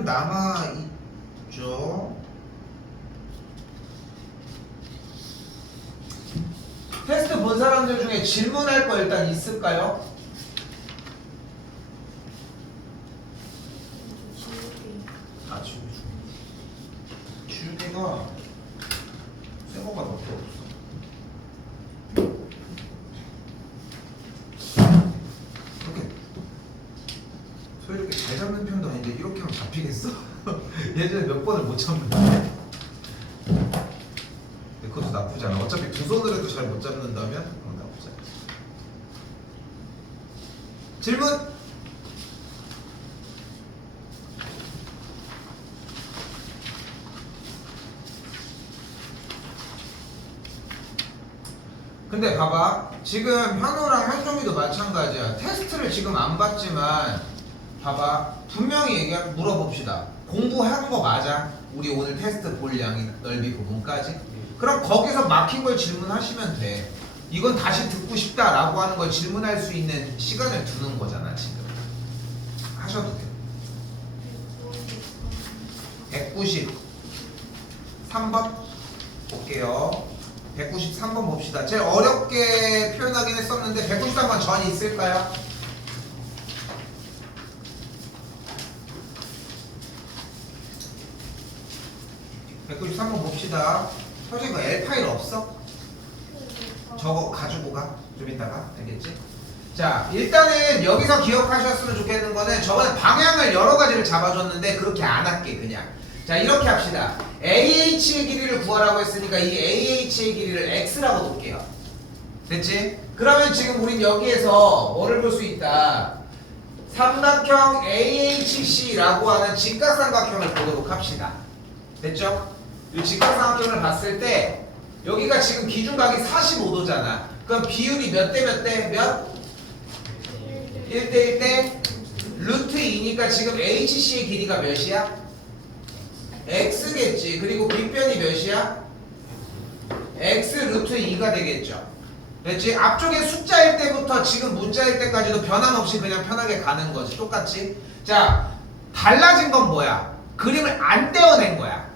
남아있죠. 테스트 본 사람들 중에 질문할 거 일단 있을까요? 지우개가 새 거가 몇 개 없어. 이렇게 소리 이렇게 잘 잡는 편도 아닌데 이렇게 하면 잡히겠어? 예전에 몇 번을 못 잡는데. 그것도 나쁘지 않아. 어차피 두 손으로 해도 잘 못 잡는다면 나쁘지 않아. 질문! 근데 봐봐, 지금 현우랑 현종이도 마찬가지야. 테스트를 지금 안 봤지만 봐봐, 분명히 물어봅시다. 공부한 거 맞아? 우리 오늘 테스트 볼 양이 넓이 부분까지? 그럼 거기서 막힌 걸 질문하시면 돼. 이건 다시 듣고 싶다라고 하는 걸 질문할 수 있는 시간을 두는 거잖아. 지금 하셔도 돼요. 193번 볼게요. 193번 봅시다. 제일 어렵게 표현하긴 했었는데 193번 전이 있을까요? 한번 봅시다. 선생님 L 파일 없어? 저거 가지고 가. 좀 이따가. 알겠지? 자, 일단은 여기서 기억하셨으면 좋겠는 거는 저번에 방향을 여러 가지를 잡아줬는데 그렇게 안 할게 그냥. 자, 이렇게 합시다. AH의 길이를 구하라고 했으니까 이 AH의 길이를 X라고 놓을게요. 됐지? 그러면 지금 우린 여기에서 뭐를 볼 수 있다. 삼각형 AHC라고 하는 직각삼각형을 보도록 합시다. 됐죠? 이 직각삼각형을 봤을 때 여기가 지금 기준각이 45도잖아. 그럼 비율이 몇 대 몇 대 몇? 1대 1대 루트 2니까 지금 HC의 길이가 몇이야? X겠지. 그리고 빗변이 몇이야? X 루트 2가 되겠죠. 됐지? 앞쪽에 숫자일 때부터 지금 문자일 때까지도 변함없이 그냥 편하게 가는 거지. 똑같지? 자, 달라진 건 뭐야? 그림을 안 떼어낸 거야.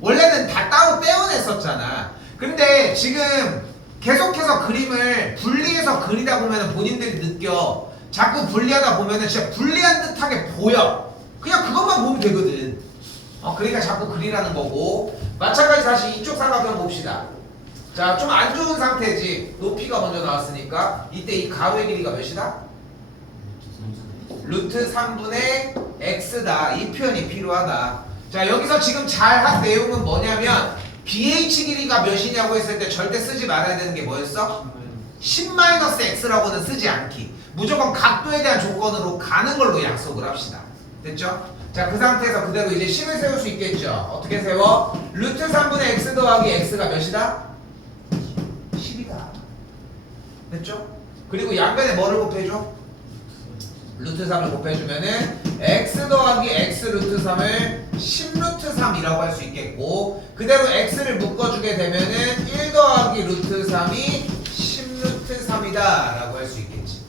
원래는 다 따로 떼어냈었잖아. 근데 지금 계속해서 그림을 분리해서 그리다 보면 본인들이 느껴. 자꾸 분리하다 보면 진짜 분리한 듯하게 보여. 그냥 그것만 보면 되거든. 그러니까 자꾸 그리라는 거고. 마찬가지 다시 이쪽 삼각형 봅시다. 자, 좀 안 좋은 상태지. 높이가 먼저 나왔으니까 이때 이 가로의 길이가 몇이다? 루트 3분의 x다. 이 표현이 필요하다. 자, 여기서 지금 잘 한 내용은 뭐냐면 BH 길이가 몇이냐고 했을 때 절대 쓰지 말아야 되는 게 뭐였어? 10-x라고는 쓰지 않기. 무조건 각도에 대한 조건으로 가는 걸로 약속을 합시다. 됐죠? 자, 그 상태에서 그대로 이제 식을 세울 수 있겠죠. 어떻게 세워? 루트 3분의 x 더하기 x가 몇이다? 10이다. 됐죠? 그리고 양변에 뭐를 곱해줘? 루트 3을 곱해주면은 x 더하기 x 루트 3을 10 루트 3이라고 할 수 있겠고, 그대로 x를 묶어주게 되면은 1 더하기 루트 3이 10 루트 3이다 라고 할 수 있겠지.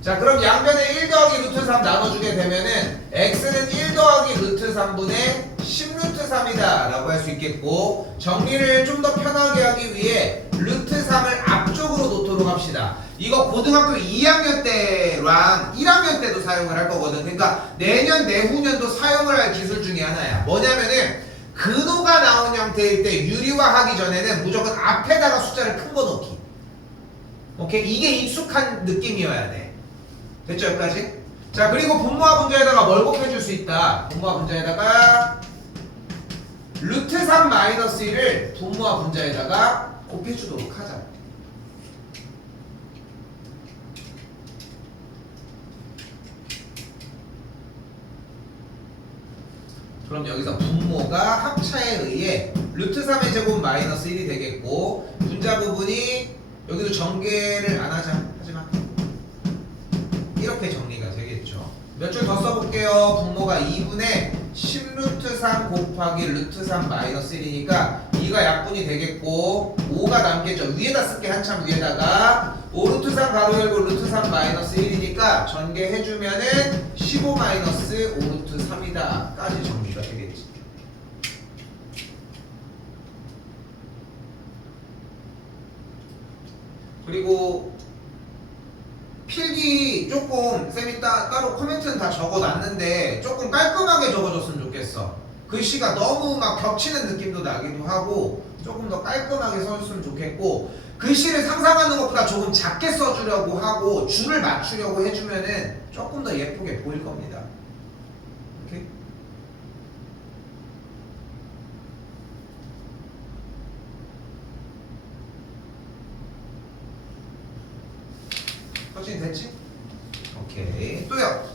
자, 그럼 양변에 1 더하기 루트 3 나눠주게 되면은 x는 1 더하기 루트 3분의 10 루트 3이다 라고 할 수 있겠고, 정리를 좀 더 편하게 하기 위해 루트 3을 앞쪽으로 놓도록 합시다. 이거 고등학교 2학년 때랑 1학년 때도 사용을 할 거거든. 그러니까 내년 내후년도 사용을 할 기술 중에 하나야. 뭐냐면은 근호가 나온 형태일 때 유리화하기 전에는 무조건 앞에다가 숫자를 큰 거 넣기. 오케이? 이게 익숙한 느낌이어야 돼. 됐죠? 여기까지? 자, 그리고 분모와 분자에다가 뭘 곱해줄 수 있다. 분모와 분자에다가 루트 3 마이너스 1을 분모와 분자에다가 곱해주도록 하자. 그럼 여기서 분모가 합차에 의해 루트 3의 제곱 마이너스 1이 되겠고, 분자 부분이 여기도 전개를 안 하자. 하지마. 이렇게 정리가 되겠죠. 몇 줄 더 써볼게요. 분모가 2분의 10 루트 3 곱하기 루트 3 마이너스 1이니까 2가 약분이 되겠고 5가 남겠죠. 위에다 쓸게. 한참 위에다가 5 루트 3 가로 열고 루트 3 마이너스 1이니까 전개해주면은 15 마이너스 5 루트 3이다 까지 정리가 되겠지. 그리고 필기 조금 쌤이 따로 코멘트는 다 적어놨는데 조금 깔끔하게 적어줬으면 좋겠어. 글씨가 너무 막 겹치는 느낌도 나기도 하고 조금 더 깔끔하게 써줬으면 좋겠고, 글씨를 상상하는 것보다 조금 작게 써주려고 하고 줄을 맞추려고 해주면은 조금 더 예쁘게 보일 겁니다. 오케이? 서진 됐지? 오케이. 또요.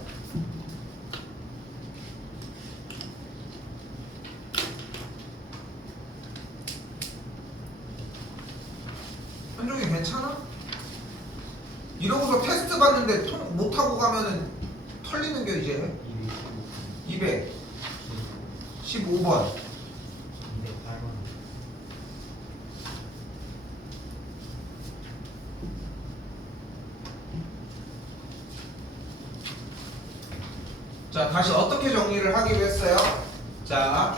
현종이 괜찮아? 이러고서 테스트 봤는데 못하고 가면은 털리는 게 이제 215번. 자, 다시 어떻게 정리를 하기로 했어요? 자,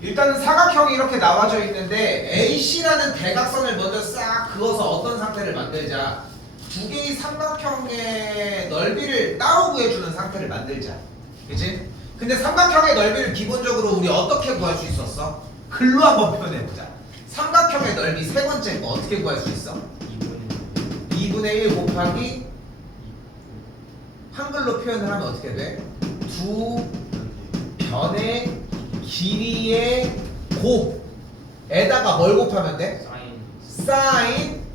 일단은 사각형이 이렇게 나와져 있는데 AC라는 대각선을 먼저 싹 그어서 어떤 상태를 만들자. 두 개의 삼각형의 넓이를 따로 구해주는 상태를 만들자. 그치? 근데 삼각형의 넓이를 기본적으로 우리 어떻게 구할 수 있었어? 글로 한번 표현해보자. 삼각형의 넓이 세 번째 거 어떻게 구할 수 있어? 2분의 1 곱하기 한글로 표현을 하면 어떻게 돼? 두 변의 길이의 곱에다가 뭘 곱하면 돼? 사인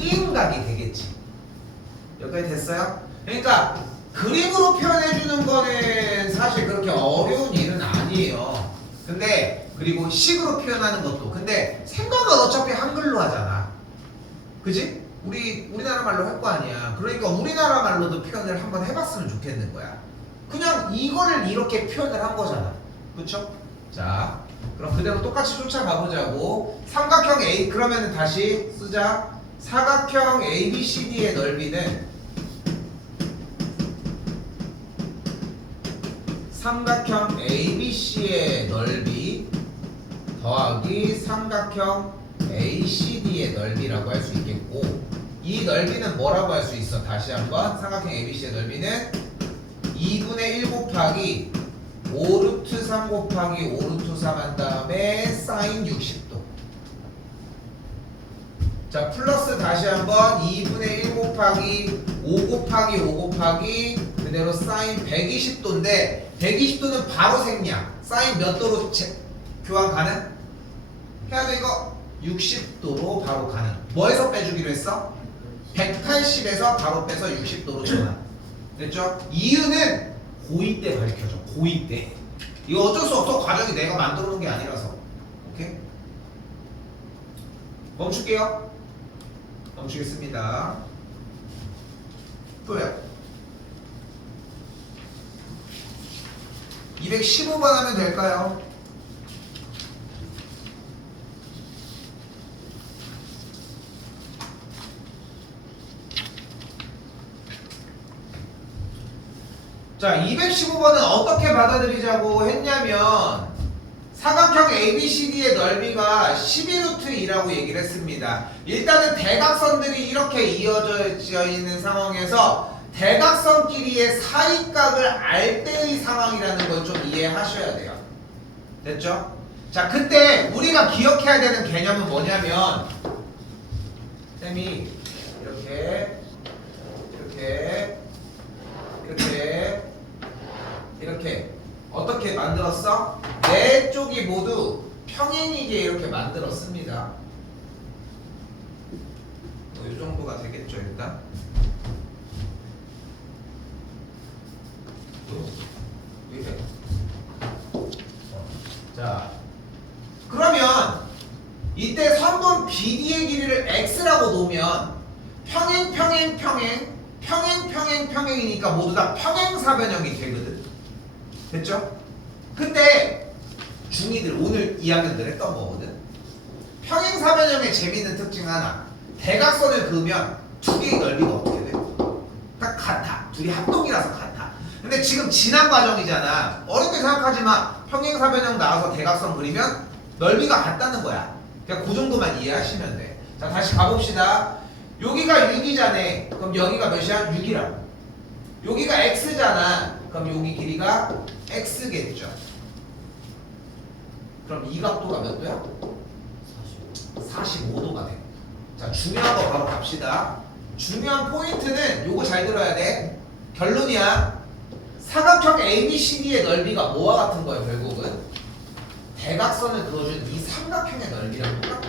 인각이 되겠지. 여기까지 됐어요? 그러니까 그림으로 표현해주는 거는 사실 그렇게 어려운 일은 아니에요. 근데 그리고 식으로 표현하는 것도, 근데 생각은 어차피 한글로 하잖아. 그지? 우리나라 말로 할 거 아니야. 그러니까 우리나라 말로도 표현을 한번 해봤으면 좋겠는 거야. 그냥 이거를 이렇게 표현을 한 거잖아. 그쵸? 자, 그럼 그대로 똑같이 쫓아가 보자고. 삼각형 A, 그러면 다시 쓰자. 사각형 ABCD의 넓이는 삼각형 ABC의 넓이 더하기 삼각형 ACD의 넓이라고 할 수 있겠고, 이 넓이는 뭐라고 할 수 있어? 다시 한번 삼각형 ABC의 넓이는 2분의 1 곱하기 5 루트 3 곱하기 5 루트 3 한 다음에 사인 60도. 자, 플러스 다시 한번 2분의 1 곱하기 5 곱하기 5 곱하기 그대로 사인 120도인데 120도는 바로 생략. 사인 몇 도로 교환 가능? 해야 돼 이거. 60도로 바로 가능. 뭐에서 빼주기로 했어? 180에서 바로 빼서 60도로 전환. 됐죠? 이유는 고2 때 밝혀줘. 고2 때. 이거 어쩔 수 없어. 과정이 내가 만들어 놓은 게 아니라서. 오케이? 멈출게요. 멈추겠습니다. 또요. 215번 하면 될까요? 자, 215번은 어떻게 받아들이자고 했냐면 사각형 ABCD의 넓이가 12루트2라고 얘기를 했습니다. 일단은 대각선들이 이렇게 이어져 있는 상황에서 대각선끼리의 사이각을 알 때의 상황이라는 걸 좀 이해하셔야 돼요. 됐죠? 자, 그때 우리가 기억해야 되는 개념은 뭐냐면 쌤이 이렇게 어떻게 만들었어? 네 쪽이 모두 평행이게 이렇게 만들었습니다. 이 정도가 되겠죠, 일단. 이렇게. 자, 그러면 이때 선분 BD의 길이를 X라고 놓으면 평행이니까 모두 다 평행사변형이 되거든. 됐죠? 근데 중2들 오늘 2학년들 했던 거거든. 평행사변형의 재미있는 특징 하나. 대각선을 그으면 두 개의 넓이가 어떻게 돼? 딱 같아. 둘이 합동이라서 같아. 근데 지금 지난 과정이잖아. 어렵게 생각하지 마. 평행사변형 나와서 대각선 그리면 넓이가 같다는 거야. 그냥 그 정도만 이해하시면 돼. 자, 다시 가봅시다. 여기가 6이잖아. 그럼 여기가 몇이야? 6이라고. 여기가 x잖아. 그럼 여기 길이가 x겠죠. 그럼 이 각도가 몇 도야? 45도가 돼. 자, 중요한 거 바로 갑시다. 중요한 포인트는 요거 잘 들어야 돼. 결론이야. 사각형 ABCD의 넓이가 뭐와 같은 거예요, 결국은? 대각선을 그어준 이 삼각형의 넓이랑 똑같아.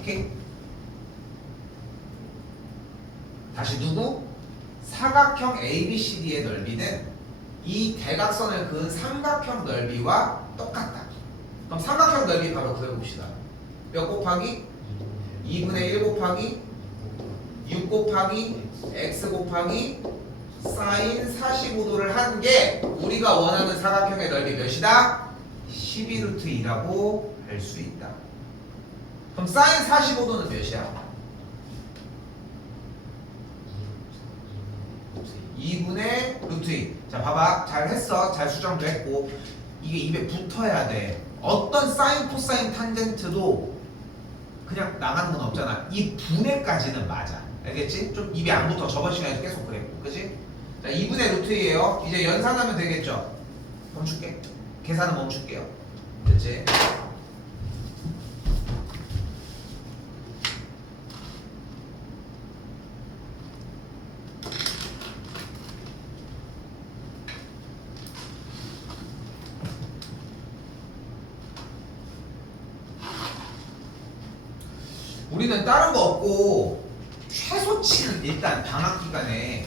오케이? 다시 누구? 사각형 ABCD의 넓이는 이 대각선을 그은 삼각형 넓이와 똑같다. 그럼 삼각형 넓이 바로 구해봅시다. 몇 곱하기? 2분의 1 곱하기 6 곱하기 x 곱하기 사인 45도를 한 게 우리가 원하는 사각형의 넓이 몇이다? 12루트 2라고 할 수 있다. 그럼 사인 45도는 몇이야? 2분의 루트 2. 자, 봐봐. 잘 했어. 잘 수정도 했고. 이게 입에 붙어야 돼. 어떤 사인, 코사인, 탄젠트도 그냥 나가는 건 없잖아. 이 분해까지는 맞아. 알겠지? 좀 입에 안 붙어. 저번 시간에도 계속 그랬고. 그치? 자, 2분의 루트 2예요. 이제 연산하면 되겠죠? 멈출게. 계산은 멈출게요. 됐지? 우리는 다른 거 없고 최소치는 일단 방학 기간에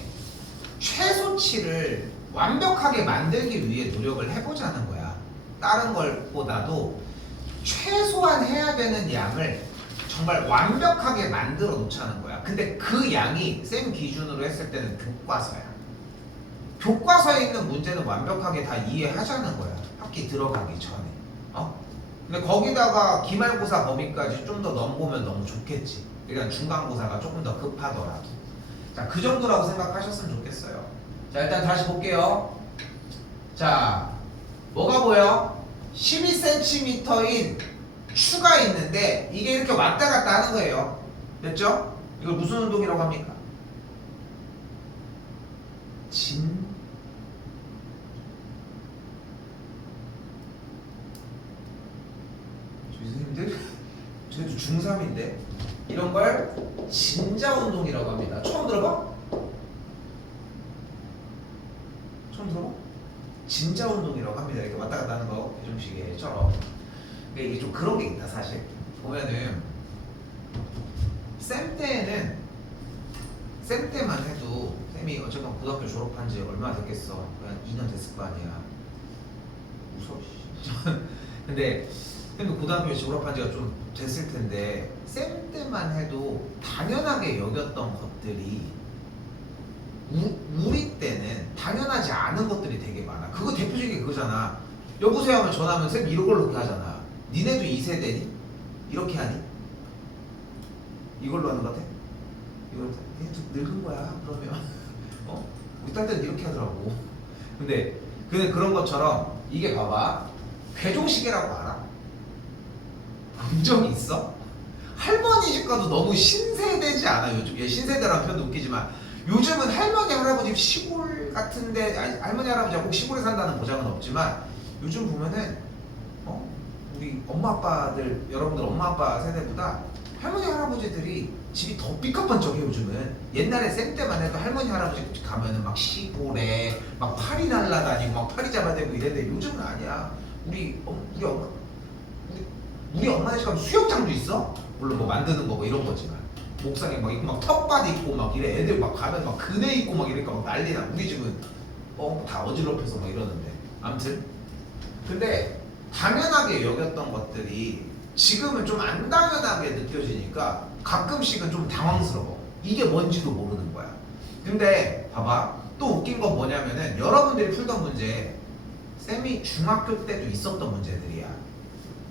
최소치를 완벽하게 만들기 위해 노력을 해보자는 거야. 다른 걸보다도 최소한 해야 되는 양을 정말 완벽하게 만들어 놓자는 거야. 근데 그 양이 쌤 기준으로 했을 때는 교과서야. 교과서에 있는 문제는 완벽하게 다 이해하자는 거야. 학기 들어가기 전에. 근데 거기다가 기말고사 범위까지 좀 더 넘보면 너무 좋겠지. 일단 중간고사가 조금 더 급하더라도. 자, 그 정도라고 생각하셨으면 좋겠어요. 자, 일단 다시 볼게요. 자, 뭐가 보여? 12cm인 추가 있는데 이게 이렇게 왔다 갔다 하는 거예요. 됐죠? 이걸 무슨 운동이라고 합니까? 선생님들, 저희도 중3인데 이런 걸 진자 운동이라고 합니다. 처음 들어봐? 처음 들어봐? 진자 운동이라고 합니다. 이렇게 왔다 갔다 하는 거, 배종시계처럼. 이게 좀 그런 게 있다, 사실. 보면은 쌤 때만 해도 쌤이 어쨌건 고등학교 졸업한 지 얼마나 됐겠어? 한 2년 됐을 거 아니야. 무서워. 근데 쌤도 고등학교 졸업한 지가 좀 됐을 텐데 쌤 때만 해도 당연하게 여겼던 것들이 우리 때는 당연하지 않은 것들이 되게 많아. 그거 대표적인 게 그거잖아. 여보세요 하면 전화하면 쌤 이런 걸로 그렇게 하잖아. 니네도 2세대니? 이렇게 하니? 이걸로 하는 거 같아? 이걸로 좀 늙은 거야 그러면. 우리 딸 때는 이렇게 하더라고. 근데 그런 것처럼 이게 봐봐. 배종시계라고 알아? 본 적이 있어? 할머니 집 가도 너무 신세대지 않아 요즘? 예, 신세대라는 표현도 웃기지만 요즘은 할머니 할아버지 시골 같은데, 아니, 할머니 할아버지가 꼭 시골에 산다는 보장은 없지만 요즘 보면은 우리 엄마 아빠들, 여러분들 엄마 아빠 세대보다 할머니 할아버지들이 집이 더 삐까뻔쩍해. 요즘은 옛날에 쌤 때만 해도 할머니 할아버지 가면은 막 시골에 막 파리 날라다니고 막 파리 잡아대고 이랬는데 요즘은 아니야. 우리 엄마네 집 가면 수영장도 있어. 물론 뭐 만드는 거 뭐 이런 거지만 목상에 막 있고 막 텃밭 있고 막 이래. 애들 막 가면 막 그네 있고 막 이러니까 막 난리나. 우리 집은 다 어지럽혀서 막 이러는데. 아무튼 근데 당연하게 여겼던 것들이 지금은 좀 안 당연하게 느껴지니까 가끔씩은 좀 당황스러워. 이게 뭔지도 모르는 거야. 근데 봐봐, 또 웃긴 건 뭐냐면은 여러분들이 풀던 문제 쌤이 중학교 때도 있었던 문제들이야.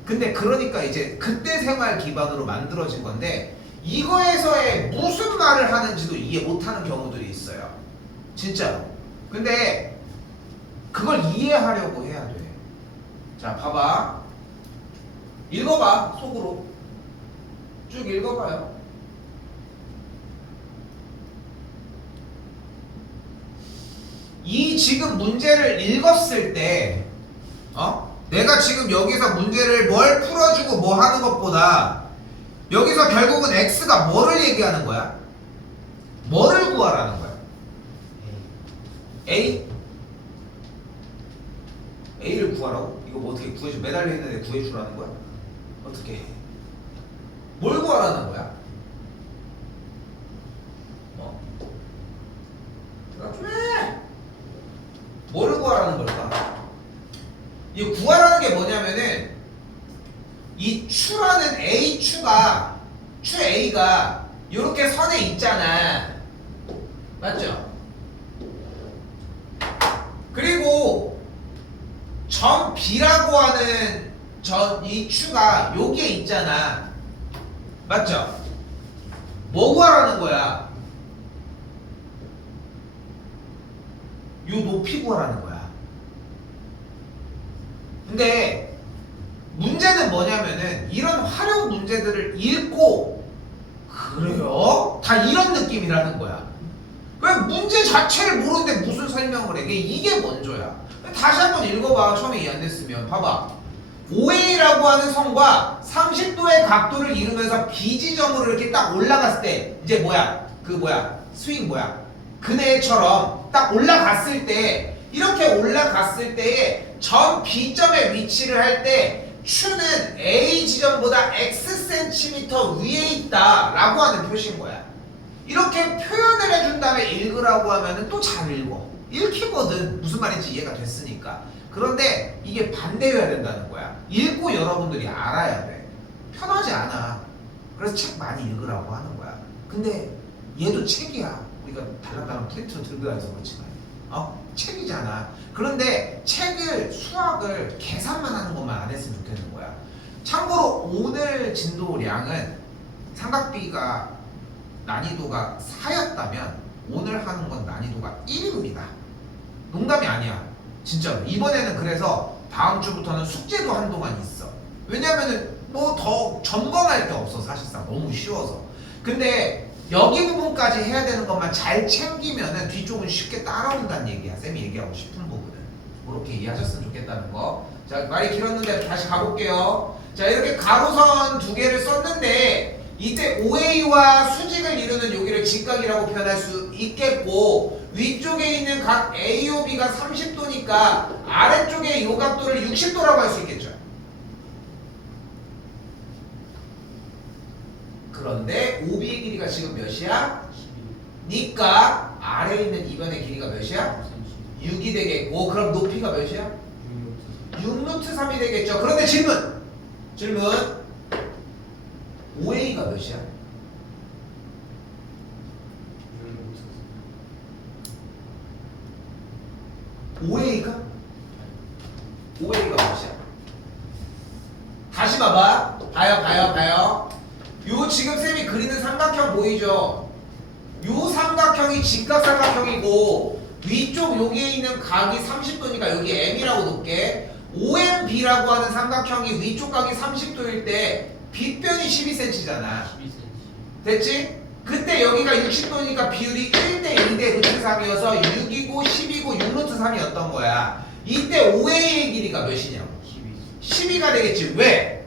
근데 그러니까 이제 그때 생활 기반으로 만들어진 건데 이거에서의 무슨 말을 하는지도 이해 못하는 경우들이 있어요. 진짜로. 근데 그걸 이해하려고 해야 돼. 자, 봐봐. 읽어봐. 속으로. 쭉 읽어봐요. 이 지금 문제를 읽었을 때 내가 지금 여기서 문제를 뭘 풀어주고 뭐 하는 것보다 여기서 결국은 X가 뭐를 얘기하는 거야? 뭐를 구하라는 거야? A? A를 구하라고? 이거 뭐 어떻게 구해줘? 매달려 있는데 구해주라는 거야? 어떻게? 뭘 구하라는 거야? 대답 좀 해! 뭐를 구하라는 걸까? 이 구하라는 게 뭐냐면은 이 추라는 A추가 추 A가 이렇게 선에 있잖아. 맞죠? 그리고 점 B라고 하는 이 추가 여기에 있잖아. 맞죠? 뭐 구하라는 거야? 요 높이 구하라는 거야. 근데 문제는 뭐냐면은 이런 활용 문제들을 읽고 그래요? 다 이런 느낌이라는 거야. 왜 문제 자체를 모르는데 무슨 설명을 해? 이게 먼저야. 다시 한번 읽어봐. 처음에 이해 안 됐으면. 봐봐. OA라고 하는 선과 30도의 각도를 이루면서 B지점으로 이렇게 딱 올라갔을 때 이제 뭐야? 스윙 뭐야? 그네처럼 딱 올라갔을 때 이렇게 올라갔을 때에 점 B점의 위치를 할 때 추는 A 지점보다 X 센티미터 위에 있다 라고 하는 표시인 거야. 이렇게 표현을 해준 다음에 읽으라고 하면은 또 잘 읽어. 읽히거든. 무슨 말인지 이해가 됐으니까. 그런데 이게 반대여야 된다는 거야. 읽고 여러분들이 알아야 돼. 편하지 않아. 그래서 책 많이 읽으라고 하는 거야. 근데 얘도 책이야. 우리가 달랑달랑 프린트로 들고 다녀서 그렇지만 책이잖아. 그런데 책을 수학을 계산만 하는 것만 안 했으면 좋겠는 거야. 참고로 오늘 진도량은 삼각비가 난이도가 4였다면 오늘 하는 건 난이도가 1입니다. 농담이 아니야. 진짜로. 이번에는 그래서 다음 주부터는 숙제도 한동안 있어. 왜냐면은 뭐 더 점검할 게 없어. 사실상 너무 쉬워서. 근데 여기 부분까지 해야 되는 것만 잘 챙기면은 뒤쪽은 쉽게 따라온다는 얘기야. 쌤이 얘기하고 싶은 부분은. 그렇게 이해하셨으면 좋겠다는 거. 자, 말이 길었는데 다시 가볼게요. 자, 이렇게 가로선 두 개를 썼는데 이때 OA와 수직을 이루는 여기를 직각이라고 표현할 수 있겠고 위쪽에 있는 각 AOB가 30도니까 아래쪽에 이 각도를 60도라고 할 수 있겠죠. 그런데 OB의 길이가 지금 몇이야? 니까 아래에 있는 이변의 길이가 몇이야? 6이 되겠고 그럼 높이가 몇이야? 6루트 3이 되겠죠. 그런데 질문 OA가 몇이야? OA가 몇이야? 다시 봐봐. 봐요. 요 지금 쌤이 그리는 삼각형 보이죠? 요 삼각형이 직각삼각형이고 위쪽 여기에 있는 각이 30도니까 여기 M이라고 놓을게. OMB라고 하는 삼각형이 위쪽 각이 30도일 때 빗변이 12cm잖아. 12cm. 됐지? 그때 여기가 60도니까 비율이 1대 1대 루트 3이어서 6이고 10이고 6루트 3이었던 거야. 이때 OA의 길이가 몇이냐고? 12가 되겠지. 왜?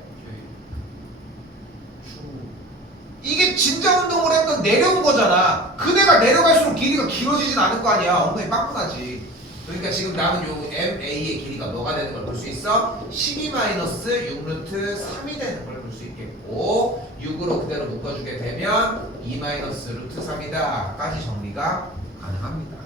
이게 진짜 운동을 했던 내려온 거잖아. 그네가 내려갈수록 길이가 길어지진 않을 거 아니야. 엉덩이 빵꾸나지. 그러니까 지금 남은 요 MA의 길이가 뭐가 되는 걸 볼 수 있어? 12-6루트 3이 되는 걸 볼 수 있겠고 6으로 그대로 묶어주게 되면 2-루트 3이다 까지 정리가 가능합니다.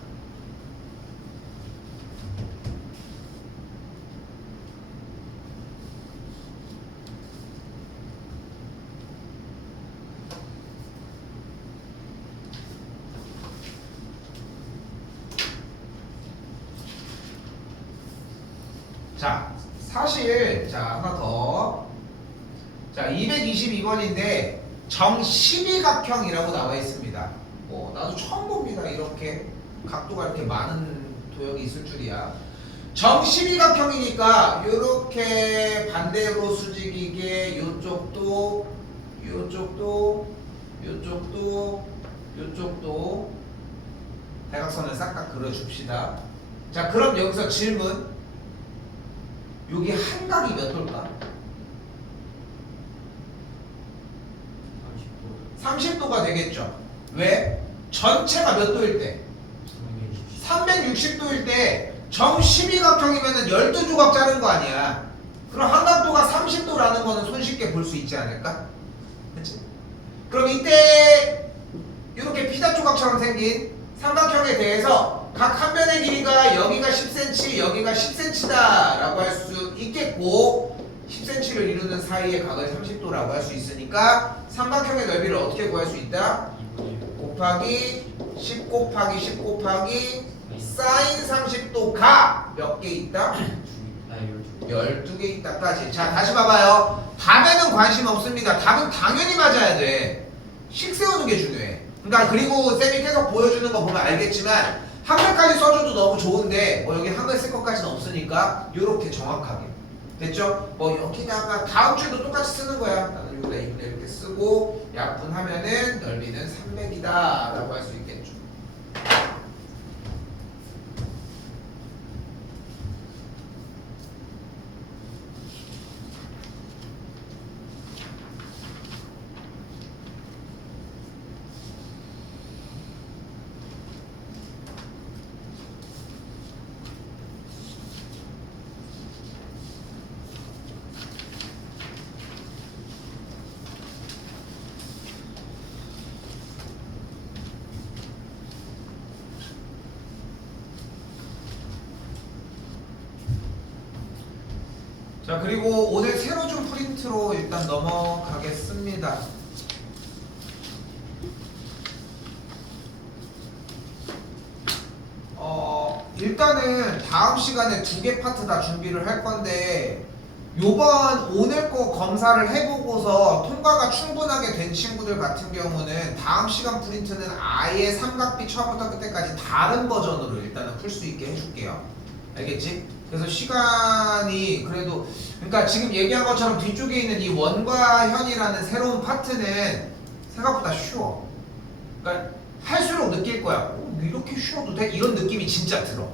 자, 사실 하나 더 자, 222번인데 정십이각형이라고 나와 있습니다. 나도 처음 봅니다. 이렇게 각도가 이렇게 많은 도형이 있을 줄이야. 정십이각형이니까 이렇게 반대로 수직이게 요쪽도 대각선을 싹 다 그려줍시다. 자, 그럼 여기서 질문. 여기 한각이 몇 도일까? 30도가 되겠죠. 왜? 전체가 몇 도일 때? 360도일 때 정십이각형이면 12조각 자른 거 아니야. 그럼 한각도가 30도라는 거는 손쉽게 볼 수 있지 않을까? 그치? 그럼 이때 이렇게 피자 조각처럼 생긴 삼각형에 대해서 각 한 변의 길이가 여기가 10cm, 여기가 10cm다 라고 할 수 있겠고 10cm를 이루는 사이의 각을 30도라고 할 수 있으니까 삼각형의 넓이를 어떻게 구할 수 있다? 곱하기 10 곱하기 10 곱하기 사인 30도가 몇 개 있다? 12개 있다까지. 자, 다시 봐봐요. 답에는 관심 없습니다. 답은 당연히 맞아야 돼. 식 세우는 게 중요해. 그러니까 그리고 쌤이 계속 보여주는 거 보면 알겠지만 한글까지 써줘도 너무 좋은데 여기 한글 쓸 것까지는 없으니까 이렇게 정확하게 됐죠? 여기다가 다음 줄도 똑같이 쓰는 거야. 나는 여기다 이렇게 쓰고 약분하면은 넓이는 300이다 라고 할 수 있겠죠. 자, 그리고 오늘 새로 준 프린트로 일단 넘어가겠습니다. 일단은 다음 시간에 2개 파트 다 준비를 할 건데 오늘 거 검사를 해보고서 통과가 충분하게 된 친구들 같은 경우는 다음 시간 프린트는 아예 삼각비 처음부터 끝까지 다른 버전으로 일단은 풀 수 있게 해줄게요. 알겠지? 그래서 시간이 그래도 그러니까 지금 얘기한 것처럼 뒤쪽에 있는 이 원과 현이라는 새로운 파트는 생각보다 쉬워. 그러니까 할수록 느낄 거야. 이렇게 쉬워도 돼? 이런 느낌이 진짜 들어.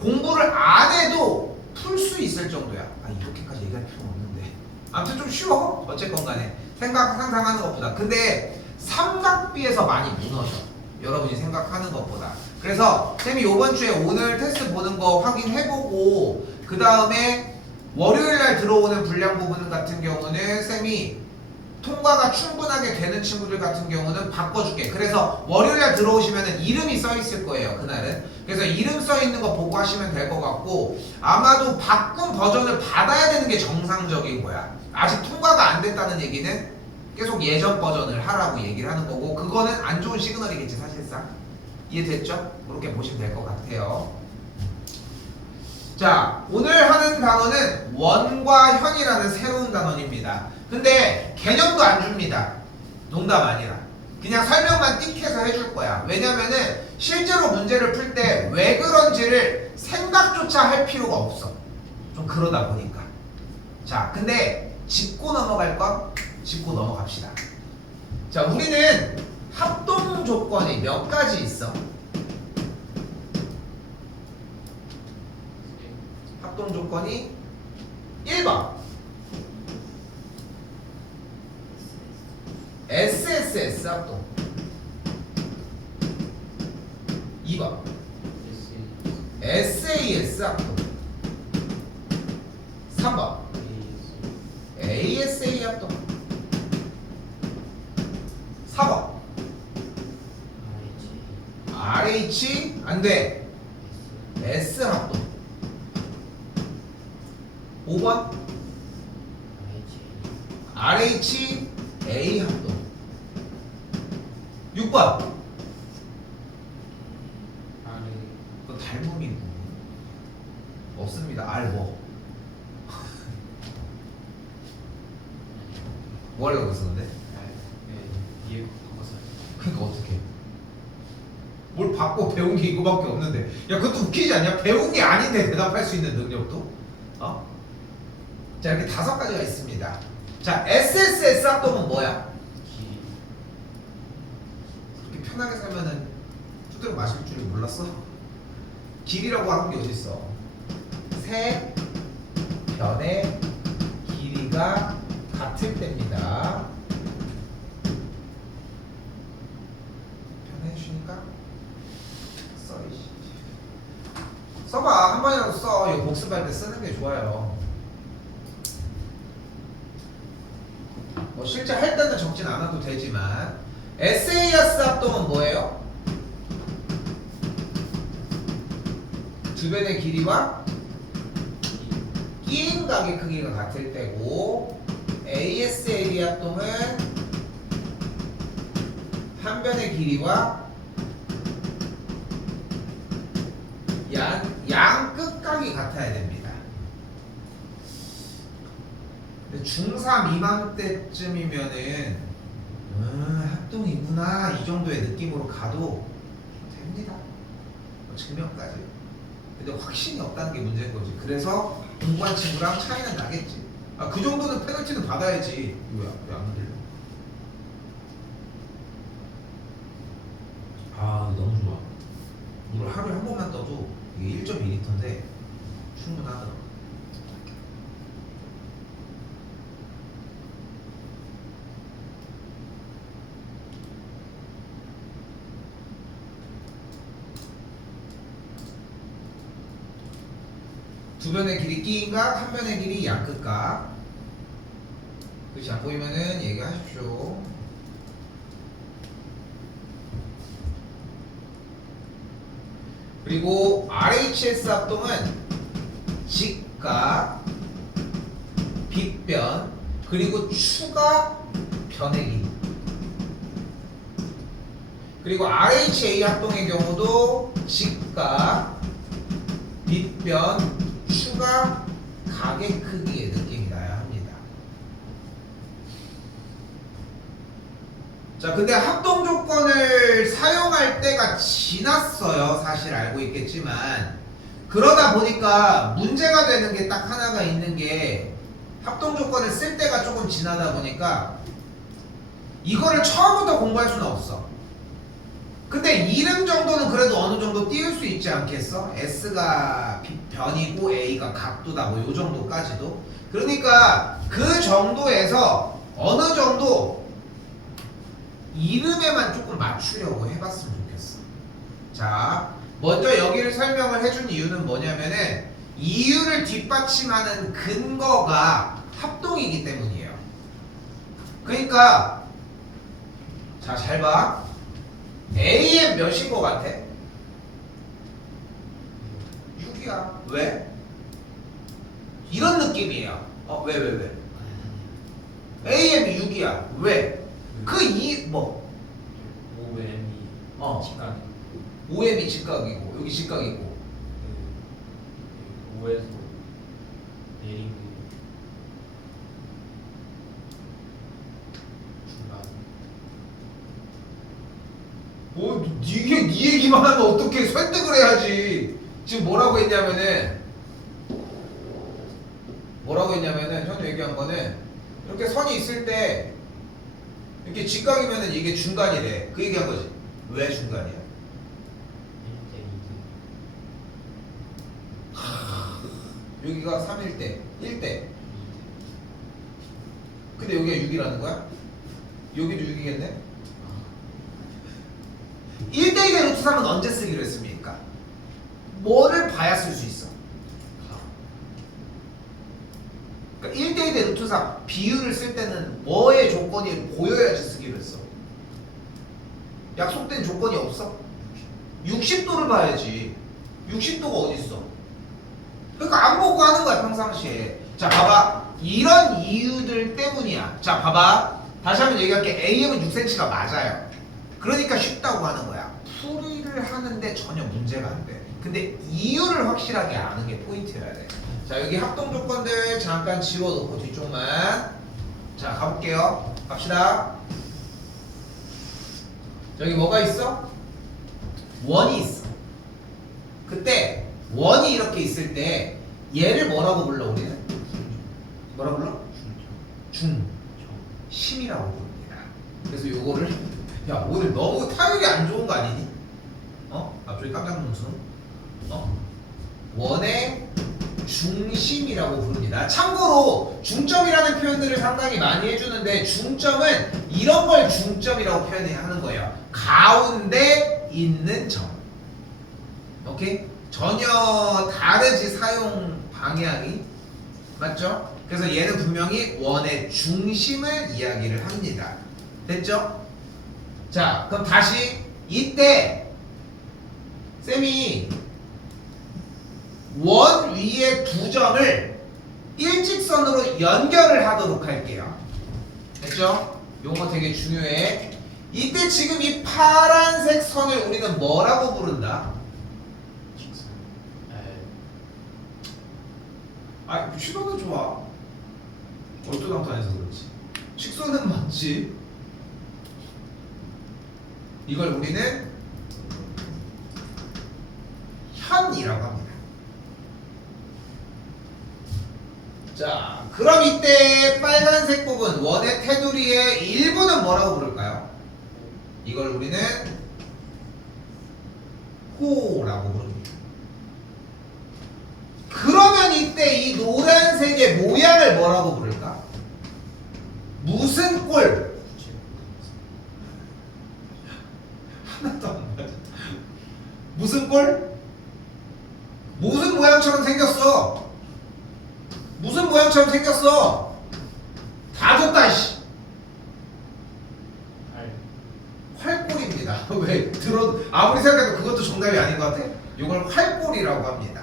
공부를 안 해도 풀 수 있을 정도야. 이렇게까지 얘기할 필요는 없는데 아무튼 좀 쉬워. 어쨌건 간에 상상하는 것보다. 근데 삼각비에서 많이 무너져. 여러분이 생각하는 것보다. 그래서 쌤이 요번 주에 오늘 테스트 보는 거 확인해보고 그 다음에 월요일날 들어오는 분량 부분 같은 경우는 쌤이 통과가 충분하게 되는 친구들 같은 경우는 바꿔줄게. 그래서 월요일날 들어오시면 이름이 써있을 거예요. 그날은. 그래서 이름 써있는 거 보고 하시면 될 것 같고 아마도 바꾼 버전을 받아야 되는 게 정상적인 거야. 아직 통과가 안 됐다는 얘기는 계속 예전 버전을 하라고 얘기를 하는 거고 그거는 안 좋은 시그널이겠지 사실상. 이해됐죠? 그렇게 보시면 될 것 같아요. 자, 오늘 하는 단어는 원과 현이라는 새로운 단원입니다. 근데 개념도 안 줍니다. 농담 아니라. 그냥 설명만 띡 해서 해줄 거야. 왜냐면은 실제로 문제를 풀 때 왜 그런지를 생각조차 할 필요가 없어. 좀 그러다 보니까. 자, 근데 짚고 넘어갈 건 짚고 넘어갑시다. 자, 우리는 합동 조건이 몇 가지 있어? 합동 조건이 1번 SSS 합동 2번 SAS 합동 3번 ASA 합동 4번 RH 안돼 S 합동 5번 RH A 합동 6번 그 닮음이 없습니다. R 뭐 뭐 하려고 했어 근데? 네, 바꿨어요. 그러니까 어떻게? 뭘 받고 배운 게 이거밖에 없는데 야 그것도 웃기지 않냐? 배운 게 아닌데 대답할 수 있는 능력도? 어? 자 이렇게 5가지가 있습니다. 자 SSS 합동은 뭐야? 길이. 그렇게 편하게 살면은 두드려 마실 줄 몰랐어? 길이라고 하는 게 어딨어? 세 변의 길이가 같을 때입니다. 변해주니까 써이지. 써봐. 한 번이라도 써. 이거 복습할 때 쓰는 게 좋아요. 뭐 실제 할 때는 적진 않아도 되지만 SAS 합동은 뭐예요? 주변의 길이와 끼인 각의 크기가 같을 때고 ASAB 합동은 한 변의 길이와 양 끝각이 같아야 됩니다. 근데 중3 이맘때쯤이면은 합동이구나 이 정도의 느낌으로 가도 됩니다. 증명까지. 근데 확신이 없다는 게 문제인 거지. 그래서 공부한 친구랑 차이는 나겠지. 아, 그 정도는 페널티는 받아야지. 뭐야, 왜 안 들려? 아, 너무 좋아. 물을 하루에 한 번만 떠도 이게 1.2리터인데 충분하더라. 두 변의 길이 끼인각, 한 변의 길이 양끝각. 그렇지 안 보이면은 얘기하십시오. 그리고 RHS 합동은 직각, 빗변, 그리고 추가 변의 길이. 그리고 RHA 합동의 경우도 직각, 빗변, 추가 각의 크기의 느낌이 나야 합니다. 자, 근데 합동 조건을 사용할 때가 지났어요. 사실 알고 있겠지만 그러다 보니까 문제가 되는 게 딱 하나가 있는 게 합동 조건을 쓸 때가 조금 지나다 보니까 이거를 처음부터 공부할 수는 없어. 근데 이름 정도는 그래도 어느 정도 띄울 수 있지 않겠어? S가 변이고 A가 각도다 뭐 요 정도까지도. 그러니까 그 정도에서 어느 정도 이름에만 조금 맞추려고 해봤으면 좋겠어. 자, 먼저 여기를 설명을 해준 이유는 뭐냐면은 이유를 뒷받침하는 근거가 합동이기 때문이에요. 그러니까 자, 잘 봐. A의 몇인 것 같아? 6이야. 왜? 이런 느낌이에요. 왜? AM이 6이야. 왜? 그 뭐? OM이 직각. OM이 직각이고 여기 직각이고. 5에서 내린 게 중간. 뭐 네 얘기만 하면 어떻게 설득을 해야지. 지금 뭐라고 했냐면은 형 얘기한 거는 이렇게 선이 있을 때 이렇게 직각이면은 이게 중간이래. 그 얘기한 거지. 왜 중간이야? 1대, 2대. 여기가 3일 때, 1대. 근데 여기가 6이라는 거야? 여기도 6이겠네? 1대 2대 루트 3은 언제 쓰기로 했습니까? 뭐를 봐야 쓸 수 있어? 그러니까 1대 2대 루트 3 비율을 쓸 때는 뭐의 조건이 보여야지 쓰기로 했어? 약속된 조건이 없어? 60도를 봐야지. 60도가 어디 있어? 그러니까 안 보고 하는 거야 평상시에. 자 봐봐, 이런 이유들 때문이야. 자 봐봐, 다시 한번 얘기할게. AM은 6cm가 맞아요. 그러니까 쉽다고 하는 거야. 풀이를 하는데 전혀 문제가 안 돼. 근데 이유를 확실하게 아는 게 포인트여야 돼. 자 여기 합동 조건들 잠깐 지워놓고 뒤쪽만. 자, 가볼게요. 갑시다. 여기 뭐가 있어? 원이 있어. 그때 원이 이렇게 있을 때 얘를 뭐라고 불러 우리는? 뭐라고 불러? 중심이라고 부릅니다. 그래서 요거를 야 오늘 너무 타율이 안 좋은 거 아니니? 갑자기 깜짝 놀랐어. 원의 중심이라고 부릅니다. 참고로 중점이라는 표현들을 상당히 많이 해주는데 중점은 이런 걸 중점이라고 표현하는 거예요. 가운데 있는 점. 오케이? 전혀 다르지 사용 방향이. 맞죠? 그래서 얘는 분명히 원의 중심을 이야기를 합니다. 됐죠? 자, 그럼 다시 이때 쌤이 원 위에 두 점을 일직선으로 연결을 하도록 할게요. 됐죠? 요거 되게 중요해. 이때 지금 이 파란색 선을 우리는 뭐라고 부른다? 직선. 식선은 좋아. 얼토당토해서 그렇지. 식선은 맞지. 이걸 우리는 현이라고 합니다. 자, 그럼 이때 빨간색 부분 원의 테두리의 일부는 뭐라고 부를까요? 이걸 우리는 호라고 부릅니다. 그러면 이때 이 노란색의 모양을 뭐라고 부를까? 무슨 꼴? 하나도 안 맞아. 무슨 꼴? 무슨 모양처럼 생겼어? 무슨 모양처럼 생겼어? 다 줬다 씨. 활꼴입니다. 왜? 아무리 생각해도 그것도 정답이 아닌 것 같아? 이걸 활꼴이라고 합니다.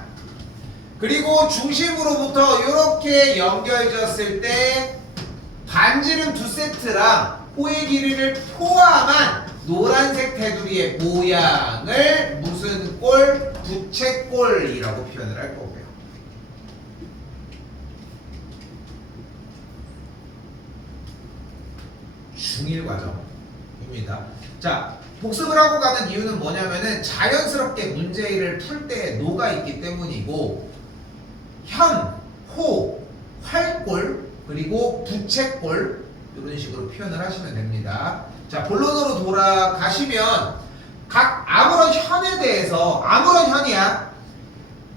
그리고 중심으로부터 이렇게 연결졌을 때 반지름 두 세트랑 호의 길이를 포함한 노란색 테두리의 모양을 무슨 꼴? 부채꼴이라고 표현을 할 거고요. 중1 과정입니다. 자, 복습을 하고 가는 이유는 뭐냐면은 자연스럽게 문제를 풀 때 녹아있기 때문이고 현, 호, 활골, 그리고 부채골 이런 식으로 표현을 하시면 됩니다. 자, 본론으로 돌아가시면 각 아무런 현에 대해서 아무런 현이야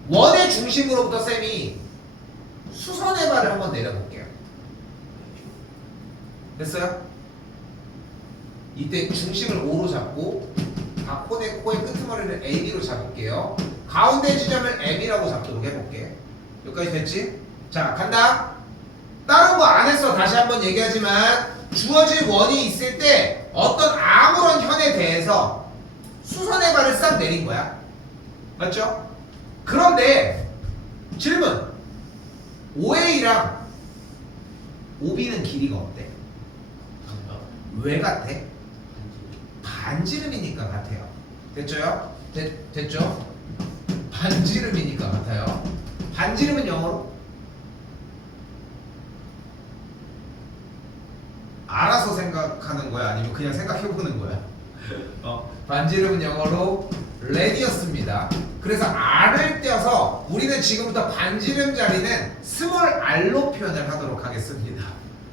원의 중심으로부터 쌤이 수선의 발을 한번 내려볼게요. 됐어요? 이때 중심을 O로 잡고 각 코의 끄트머리를 AB로 잡을게요. 가운데 지점을 M이라고 잡도록 해볼게. 여기까지 됐지? 자, 간다. 다른 거 안 했어. 다시 한번 얘기하지만 주어진 원이 있을 때 어떤 아무런 현에 대해서 수선의 발을 싹 내린 거야. 맞죠? 그런데 질문. OA랑 OB는 길이가 어때? 왜 같아? 반지름이니까 같아요. 됐죠요? 됐죠? 반지름이니까 같아요. 반지름은 영어로? 알아서 생각하는 거야? 아니면 그냥 생각해보는 거야? 반지름은 영어로 레디어스입니다. 그래서 R을 떼어서 우리는 지금부터 반지름 자리는 스몰 R로 표현을 하도록 하겠습니다.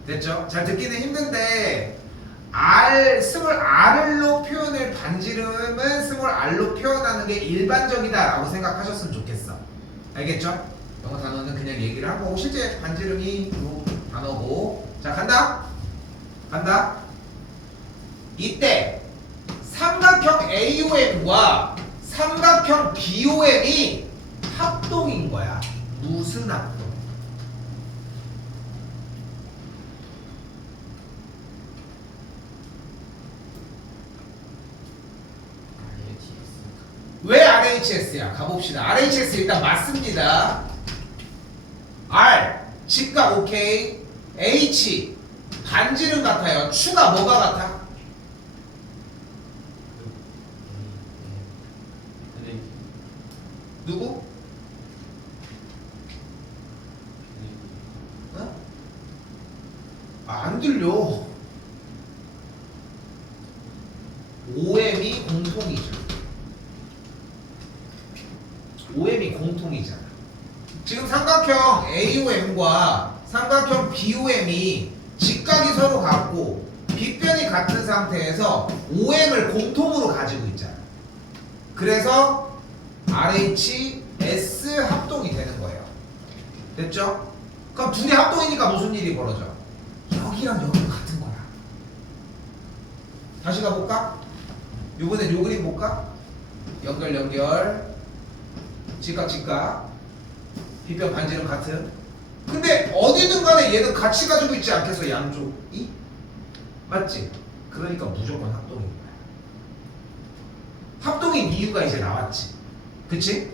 됐죠? 잘 듣기는 힘든데 스몰 R로 표현을 반지름은 스몰 R로 표현하는 게 일반적이다라고 생각하셨으면 좋겠어. 알겠죠? 영어 단어는 그냥 얘기를 하고 실제 반지름이 이 단어고. 자, 간다. 이때 삼각형 AOM과 삼각형 BOM이 합동인 거야. 무슨 합동? 왜 RHS야? 가봅시다. RHS 일단 맞습니다. R 직각 오케이. H 반지름 같아요. 추가 뭐가 같아? 누구? 안 들려. OM이 공통이죠. OM이 공통이잖아. 지금 삼각형 AOM과 삼각형 BOM이 직각이 서로 같고 빗변이 같은 상태에서 OM을 공통으로 가지고 있잖아. 그래서 RHS 합동이 되는 거예요. 됐죠? 그럼 둘이 합동이니까 무슨 일이 벌어져? 여기랑 여기가 같은 거야. 다시 가볼까? 요번엔 요 그림 볼까? 연결 직각 빗변 반지름 같은. 근데 어디든 간에 얘는 같이 가지고 있지 않겠어, 양쪽이? 맞지? 그러니까 무조건 합동인 거야. 합동인 이유가 이제 나왔지. 그치?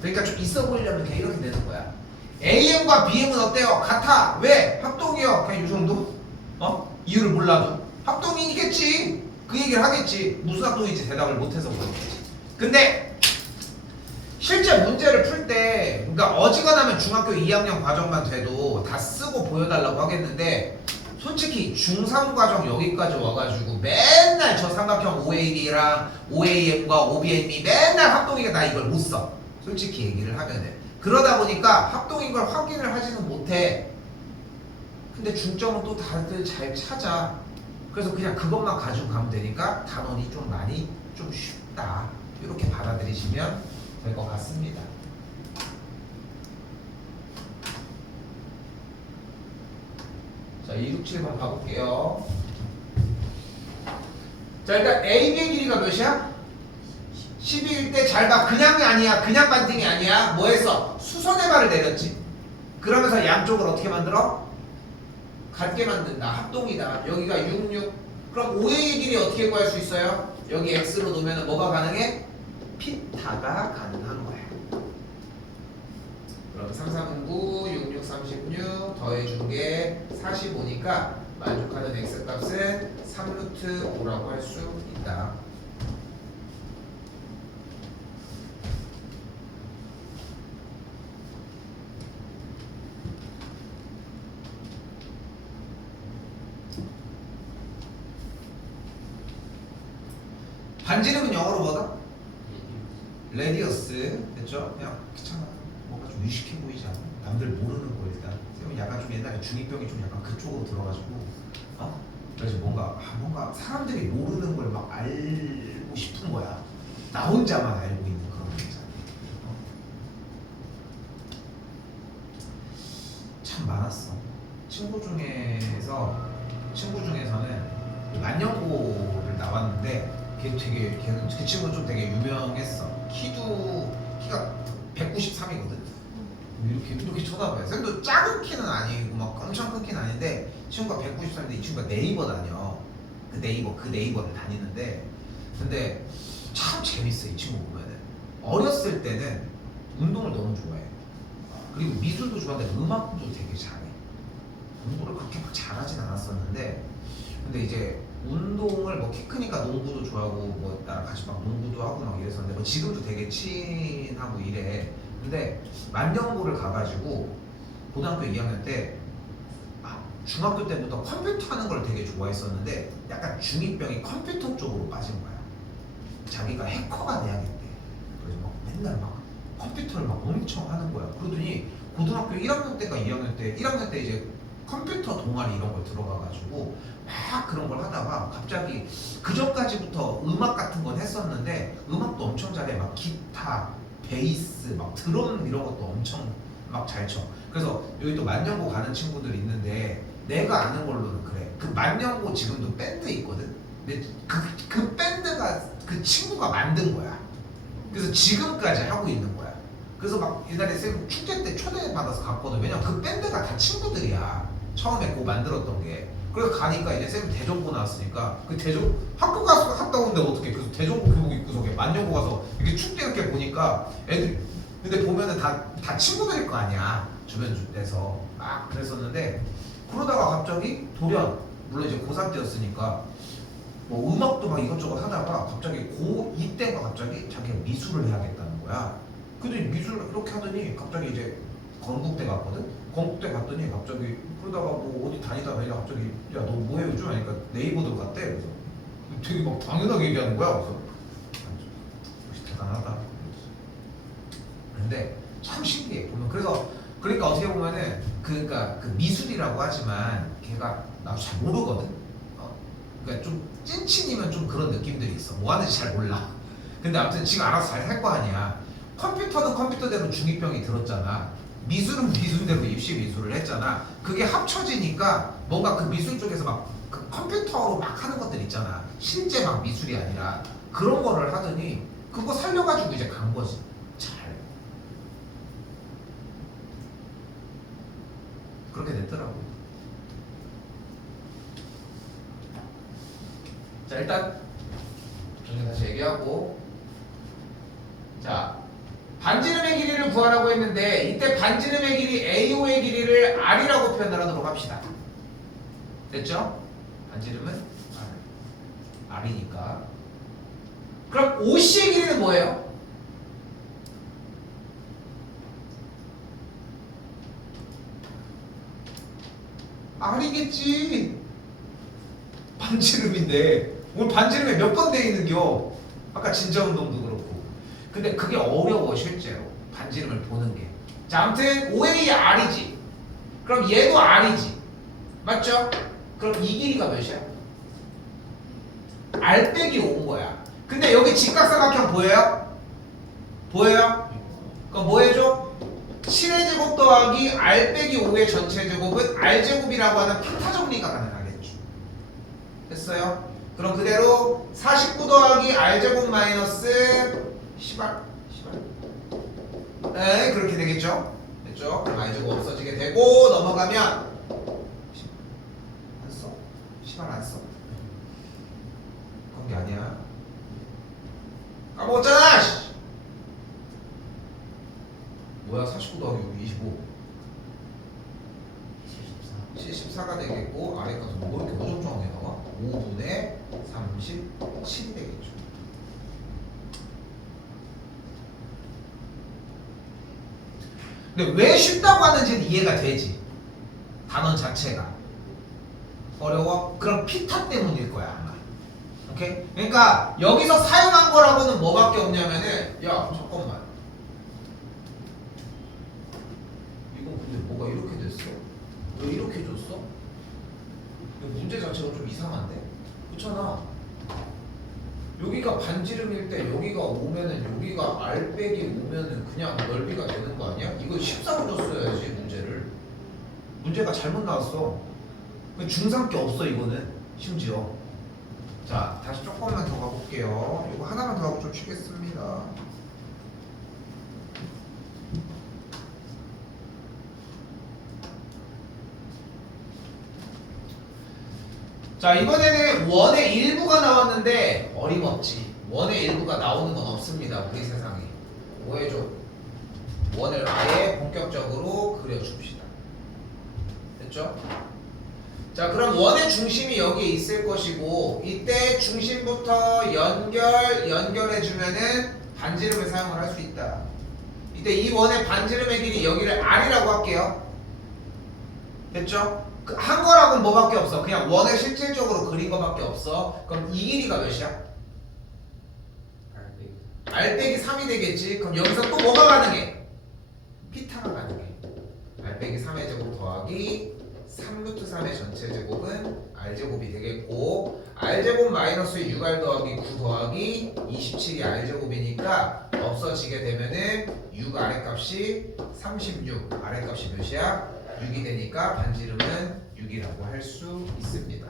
그러니까 좀 있어 보이려면 그냥 이렇게 되는 거야. AM과 BM은 어때요? 같아. 왜? 합동이요. 그냥 이 정도? 이유를 몰라도 합동이겠지. 그 얘기를 하겠지. 무슨 합동인지 대답을 못해서 그렇겠지. 근데 실제 문제를 풀 때, 그러니까 어지간하면 중학교 2학년 과정만 돼도 다 쓰고 보여달라고 하겠는데, 솔직히 중3 과정 여기까지 와가지고 맨날 저 삼각형 OAD랑 OAM과 OBM이 맨날 합동이니까 나 이걸 못 써. 솔직히 얘기를 하면은. 그러다 보니까 합동인 걸 확인을 하지는 못해. 근데 중점은 또 다들 잘 찾아. 그래서 그냥 그것만 가지고 가면 되니까 단원이 좀 많이 좀 쉽다. 이렇게 받아들이시면 될 것 같습니다. 자, 267번 가볼게요. 자, 일단 AB의 길이가 몇이야? 12일 때 잘 봐. 그냥이 아니야. 그냥 반등이 아니야. 뭐 했어? 수선의 발을 내렸지. 그러면서 양쪽을 어떻게 만들어? 같게 만든다. 합동이다. 여기가 66. 그럼 OA의 길이 어떻게 구할 수 있어요? 여기 X로 놓으면 뭐가 가능해? 피타가 가능한 거야. 그럼 3, 3은 9, 6, 6, 36 더해준 게 45니까 만족하는 X값은 3루트 5라고 할 수 있다. 반지름은 영어로 뭐다? 레디어스. 됐죠? 그냥 귀찮아. 뭔가 좀 의식해 보이지 않아? 남들 모르는 거 일단. 쌤은 약간 좀 옛날에 중2병이 좀 약간 그쪽으로 들어가지고 그래서 뭔가 사람들이 모르는 걸 막 알고 싶은 거야. 나 혼자만 알고 있는 그런 거 있잖아. 참 많았어. 친구 중에서는 만년고를 나왔는데 걔는 그 친구는 좀 되게 유명했어. 키가 193이거든. 이렇게 쳐다봐요. 쌤도 작은 키는 아니고 막 엄청 큰 키는 아닌데 친구가 193인데 이 친구가 네이버 다녀. 그 네이버를 다니는데 근데 참 재밌어. 이 친구 보면은 어렸을 때는 운동을 너무 좋아해. 그리고 미술도 좋아하는데 음악도 되게 잘해. 공부를 그렇게 막 잘하진 않았었는데 근데 이제 운동을 뭐 키 크니까 농구도 좋아하고 뭐 나랑 같이 막 농구도 하고 막 이랬었는데 뭐 지금도 되게 친하고 이래. 근데 만년고를 가가지고 고등학교 2학년 때 중학교 때부터 컴퓨터 하는 걸 되게 좋아했었는데 약간 중2병이 컴퓨터 쪽으로 빠진 거야. 자기가 해커가 돼야겠대. 그래서 막 맨날 막 컴퓨터를 막 엄청 하는 거야. 그러더니 고등학교 1학년 때가 2학년 때 1학년 때 이제 컴퓨터 동아리 이런 걸 들어가가지고 막 그런 걸 하다가 갑자기 그 전까지부터 음악 같은 건 했었는데 음악도 엄청 잘해. 막 기타, 베이스, 막 드럼 이런 것도 엄청 막 잘 쳐. 그래서 여기 또 만년고 가는 친구들이 있는데 내가 아는 걸로는 그래. 그 만년고 지금도 밴드 있거든. 근데 그 밴드가 그 친구가 만든 거야. 그래서 지금까지 하고 있는 거야. 그래서 막 옛날에 쌤 축제 때 초대받아서 갔거든. 왜냐면 그 밴드가 다 친구들이야. 처음에 그거 만들었던 게. 그래서 가니까 이제 쌤 대전고 나왔으니까 그 학교 가서 갔다 오는데 어떻게 그래서 대전고 교복 입고서 만년고 가서 이렇게 축제 이렇게 보니까 애들 근데 보면은 다 친구들일 거 아니야. 주변에서 막 그랬었는데 그러다가 갑자기 돌연 물론 이제 고3 때였으니까 뭐 음악도 막 이것저것 하다가 갑자기 고2 때가 갑자기 자기가 미술을 해야겠다는 거야. 근데 미술 이렇게 하더니 갑자기 이제 건국대 갔거든? 건국대 갔더니 갑자기 그러다가 뭐 어디 다니다 갑자기 야 너 뭐해 요즘? 하니까 네이버 들어갔대. 그래서 되게 막 당연하게 얘기하는 거야. 그래서 역시 대단하다. 근데 참 신기해 보면. 그래서 그러니까 어떻게 보면은 그러니까 그 미술이라고 하지만 걔가 나도 잘 모르거든. 그러니까 좀 찐친이면 좀 그런 느낌들이 있어. 뭐 하는지 잘 몰라. 근데 아무튼 지금 알아서 잘 할 거 아니야. 컴퓨터는 컴퓨터대로 중2병이 들었잖아. 미술은 미술대로 입시 미술을 했잖아. 그게 합쳐지니까 뭔가 그 미술 쪽에서 막 그 컴퓨터로 막 하는 것들 있잖아. 실제 막 미술이 아니라 그런 거를 하더니 그거 살려가지고 이제 간 거지. 잘. 그렇게 됐더라고. 자, 일단 정리 다시 얘기하고, 자, 반지름의 길이를 구하라고 했는데 이때 반지름의 길이 AO의 길이를 R이라고 표현을 하도록 합시다. 됐죠? 반지름은 R. R이니까. 그럼 OC의 길이는 뭐예요? R이겠지. 반지름인데 오늘 반지름에 몇 번 돼 있는겨? 아까 진자운동도 그렇고. 근데 그게 어려워 실제로 반지름을 보는 게. 자, 아무튼 OA R이지. 그럼 얘도 R이지. 맞죠? 그럼 이 길이가 몇이야? R 빼기 5인 거야. 근데 여기 직각삼각형 보여요? 보여요? 그럼 뭐 해줘? 7의 제곱 더하기 R 빼기 5의 전체 제곱은 R 제곱이라고 하는 피타 정리가 가능하겠죠. 됐어요? 그럼 그대로 49 더하기 R 제곱 마이너스 10R 네, 그렇게 되겠죠? 됐죠? 그럼 R 제곱 없어지게 되고 넘어가면 안 써? 10R 안 써? 그런 게 아니야. 까먹었잖아! 씨! 뭐야 49 더하기 25 74가 되겠고 아래까지 뭐 이렇게 어정쩡하게 나와? 5분의 37이 되겠죠. 근데 왜 쉽다고 하는지는 이해가 되지. 단원 자체가 어려워? 그럼 피타 때문일 거야 아마. 오케이? 그러니까 여기서 사용한 거라고는 뭐밖에 없냐면은 야 잠깐만 이건 근데 뭐가 이렇게 됐어? 왜 이렇게 줬어? 이거 문제 자체가 좀 이상한데? 그렇잖아. 여기가 반지름일 때 여기가 5면은 여기가 R 빼기 5면은 그냥 넓이가 되는 거 아니야? 이거 14로 줬어야지 문제를. 문제가 잘못 나왔어. 중3 게 없어 이거는 심지어. 자 다시 조금만 더 가볼게요. 이거 하나만 더 하고 좀 쉬겠습니다. 자 이번에는 원의 일부가 나왔는데 어림없지. 원의 일부가 나오는 건 없습니다. 우리 세상에. 뭐해줘? 원을 아예 본격적으로 그려줍시다. 됐죠? 자 그럼 원의 중심이 여기에 있을 것이고 이때 중심부터 연결해주면은 반지름을 사용을 할 수 있다. 이때 이 원의 반지름의 길이 여기를 R이라고 할게요. 됐죠? 한 거라고는 뭐밖에 없어. 그냥 원을 실질적으로 그린 거밖에 없어. 그럼 이 길이가 몇이야? R 빼기 3이 되겠지. 그럼 여기서 또 뭐가 가능해? 피타가 가능해. R 빼기 3의 제곱 더하기 3루트 3의 전체 제곱은 R제곱이 되겠고 R제곱 마이너스 6R 더하기 9 더하기 27이 R제곱이니까 없어지게 되면은 6 아래값이 36 아래값이 몇이야? 6이 되니까 반지름은 6이라고 할 수 있습니다.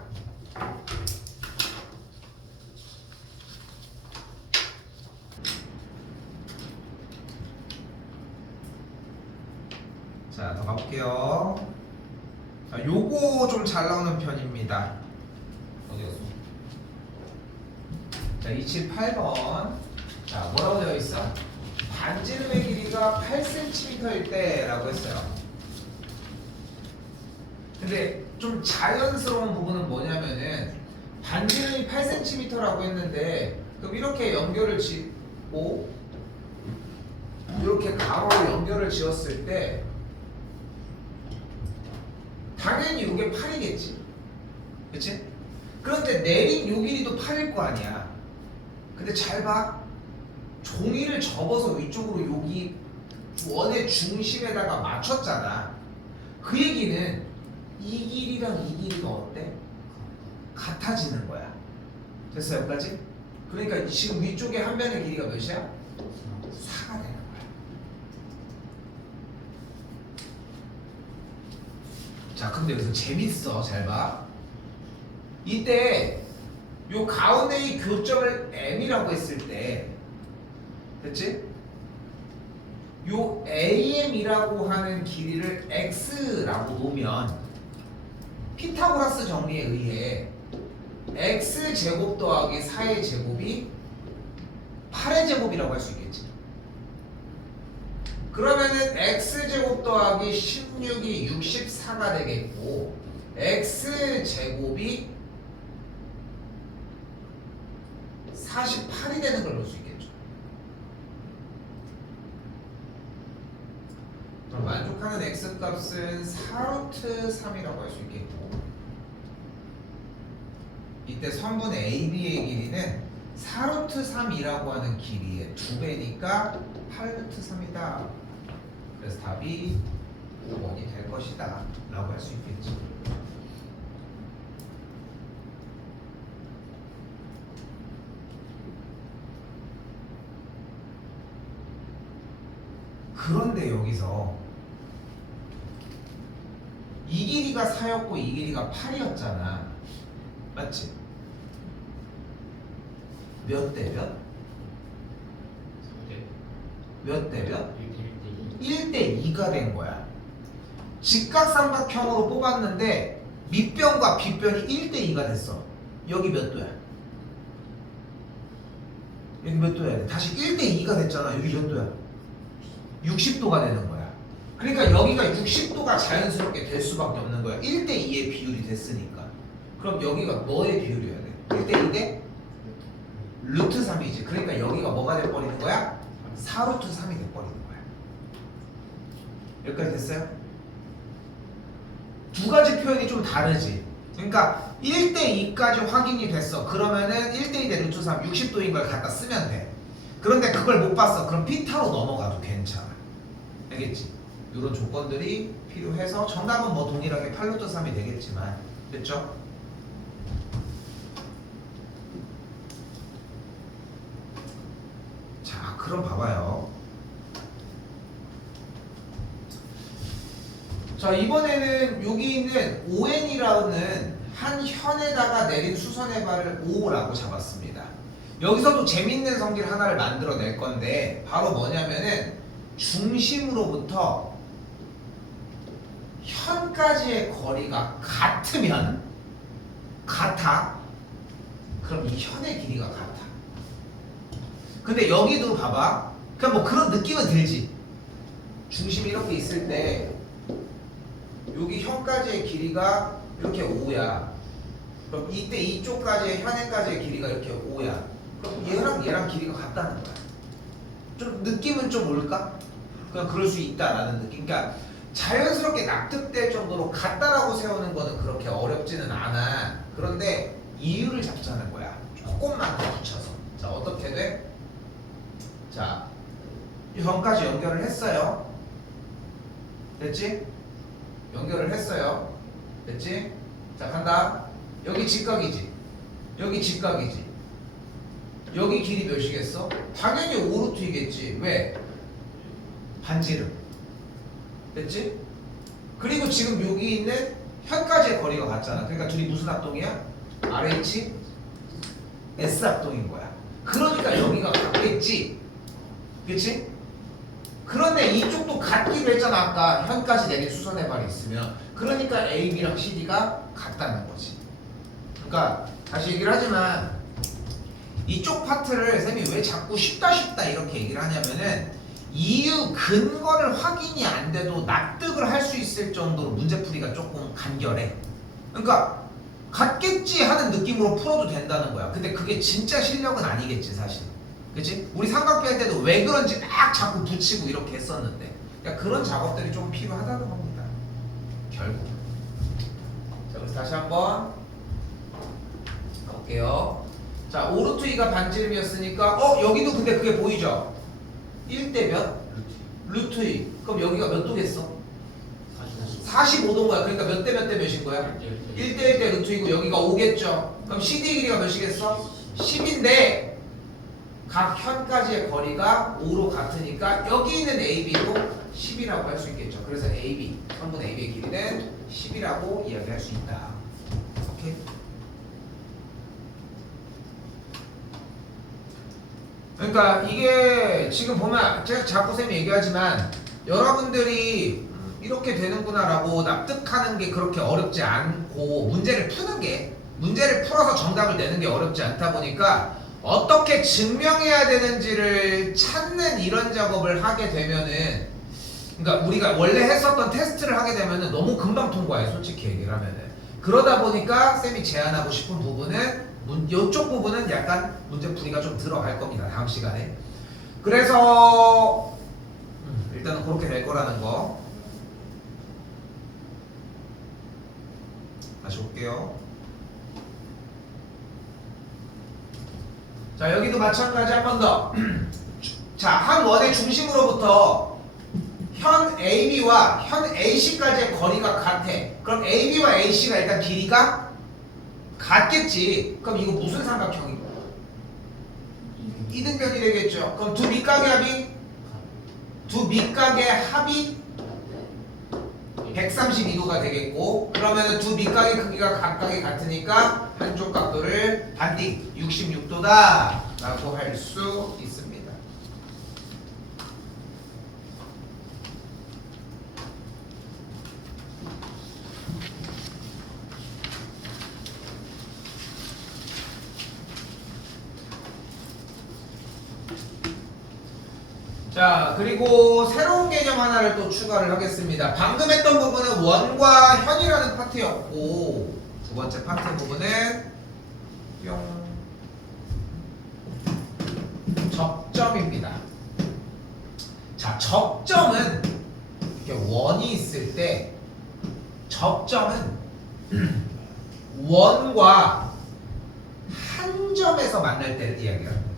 자, 더 가볼게요. 자, 요거 좀 잘 나오는 편입니다. 어디 갔어? 자, 278번. 자, 뭐라고 되어 있어? 반지름의 길이가 8cm일 때라고 했어요. 근데 좀 자연스러운 부분은 뭐냐면은 반지름이 8cm라고 했는데 그럼 이렇게 연결을 짓고 이렇게 가로로 연결을 지었을 때 당연히 이게 8이겠지. 그치? 그런데 내린 요 길이도 8일 거 아니야. 근데 잘 봐. 종이를 접어서 위쪽으로 여기 원의 중심에다가 맞췄잖아. 그 얘기는 이 길이랑 이 길이가 어때? 같아지는 거야. 됐어 여기까지? 그러니까 지금 위쪽에 한 변의 길이가 몇이야? 4가 되는 거야. 자 근데 여기서 재밌어. 잘 봐. 이때 요 가운데의 교점을 M이라고 했을 때 됐지? 요 AM이라고 하는 길이를 X라고 놓으면 피타고라스 정리에 의해 X제곱 더하기 4의 제곱이 8의 제곱이라고 할 수 있겠지. 그러면은 X제곱 더하기 16이 64가 되겠고 X제곱이 48이 되는 걸 볼 수 있겠죠. 그럼 만족하는 X값은 4루트 3이라고 할 수 있겠고 이때 선분의 AB의 길이는 4루트 3이라고 하는 길이의 2배니까 8루트 3이다. 그래서 답이 5번이 될 것이다 라고 할 수 있겠지. 그런데 여기서 이 길이가 4였고 이 길이가 8이었잖아. 맞지? 몇 대 몇? 4대 몇 대 몇? 1대 1대 2가 된 거야. 직각삼각형으로 뽑았는데 밑변과 빗변이 1대 2가 됐어. 여기 몇 도야? 여기 몇 도야 돼? 다시 1대 2가 됐잖아. 여기 몇 도야? 60도가 되는 거야. 그러니까 여기가 60도가 자연스럽게 될 수밖에 없는 거야. 1대 2의 비율이 됐으니까. 그럼 여기가 뭐의 비율이어야 돼? 1대 2 대 루트 3이지. 그러니까 여기가 뭐가 돼버리는 거야? 4루트 3이 돼버리는 거야. 여기까지 됐어요? 두 가지 표현이 좀 다르지. 그러니까 1대 2까지 확인이 됐어. 그러면은 1대 2 대 루트 3 60도인 걸 갖다 쓰면 돼. 그런데 그걸 못 봤어. 그럼 피타로 넘어가도 괜찮아. 알겠지? 이런 조건들이 필요해서 정답은 뭐 동일하게 8루트 3이 되겠지만 됐죠? 자 그럼 봐봐요. 자 이번에는 여기 있는 ON이라는 한 현에다가 내린 수선의 발을 O라고 잡았습니다. 여기서도 재밌는 성질 하나를 만들어낼 건데 바로 뭐냐면은 중심으로부터 현까지의 거리가 같으면 같아. 그럼 이 현의 길이가 같아. 근데 여기도 봐봐. 그냥 뭐 그런 느낌은 들지. 중심이 이렇게 있을 때 여기 현까지의 길이가 이렇게 5야. 그럼 이때 이쪽까지의 현에까지의 길이가 이렇게 5야. 그럼 얘랑 길이가 같다는 거야. 좀 느낌은 좀 올까? 그냥 그럴 수 있다라는 느낌. 그러니까 자연스럽게 납득될 정도로 같다라고 세우는 거는 그렇게 어렵지는 않아. 그런데 이유를 잡자는 거야. 조금만 더 붙여서. 자 어떻게 돼? 자 현까지 연결을 했어요. 됐지? 연결을 했어요. 됐지? 자 간다. 여기 직각이지. 여기 직각이지. 여기 길이 몇이겠어? 당연히 5루트이겠지. 왜? 반지름. 됐지? 그리고 지금 여기 있는 현까지의 거리가 같잖아. 그러니까 둘이 무슨 합동이야? RH S 합동인 거야. 그러니까 여기가 같겠지. 그치? 그런데 이쪽도 같기로 했잖아. 아까 현까지 내린 수선의 발이 있으면. 그러니까 AB랑 CD가 같다는 거지. 그러니까 다시 얘기를 하지만 이쪽 파트를 쌤이 왜 자꾸 쉽다 이렇게 얘기를 하냐면은 이유 근거를 확인이 안 돼도 납득을 할 수 있을 정도로 문제풀이가 조금 간결해. 그러니까 같겠지 하는 느낌으로 풀어도 된다는 거야. 근데 그게 진짜 실력은 아니겠지 사실. 그치? 우리 삼각비 할 때도 왜 그런지 막 자꾸 붙이고 이렇게 했었는데 그러니까 그런 작업들이 좀 필요하다는 겁니다. 결국 그래서 다시 한번 가볼게요. 자, 5루트 2가 반지름이었으니까 여기도 근데 그게 보이죠? 1대 몇? 루트 2. 그럼 여기가 몇 도겠어? 45도인 거야. 그러니까 몇 대 몇 대 몇인 거야? 1대 1대 루트 2고 여기가 5겠죠? 그럼 CD 길이가 몇이겠어? 10인데 각 현까지의 거리가 5로 같으니까 여기 있는 AB도 10이라고 할 수 있겠죠. 그래서 AB, 선분 AB의 길이는 10이라고 이야기할 수 있다. 오케이? 그러니까 이게 지금 보면 제가 자꾸 쌤이 얘기하지만 여러분들이 이렇게 되는구나 라고 납득하는 게 그렇게 어렵지 않고 문제를 푸는 게 문제를 풀어서 정답을 내는 게 어렵지 않다 보니까 어떻게 증명해야 되는지를 찾는 이런 작업을 하게 되면은 그러니까 우리가 원래 했었던 테스트를 하게 되면은 너무 금방 통과해 솔직히 얘기를 하면은 그러다 보니까 쌤이 제안하고 싶은 부분은 이쪽 부분은 약간 문제풀이가 좀 들어갈 겁니다 다음 시간에 그래서 일단은 그렇게 될 거라는 거 다시 올게요. 자 여기도 마찬가지 한 번 더. 자 한 원의 중심으로부터 현 AB와 현 AC까지의 거리가 같아. 그럼 AB와 AC가 일단 길이가 같겠지. 그럼 이거 무슨 삼각형이고? 이등변이 되겠죠. 그럼 두 밑각의 합이 132도가 되겠고 그러면 두 밑각의 크기가 각각이 같으니까 한쪽 각도를 반띵 66도다 라고 할 수 있습니다. 자 그리고 새로운 개념 하나를 또 추가를 하겠습니다. 방금 했던 부분은 원과 현이라는 파트였고 두 번째 파트 부분은 뿅 접점입니다. 자 접점은 이렇게 원이 있을 때 접점은 원과 한 점에서 만날 때를 이야기를 합니다.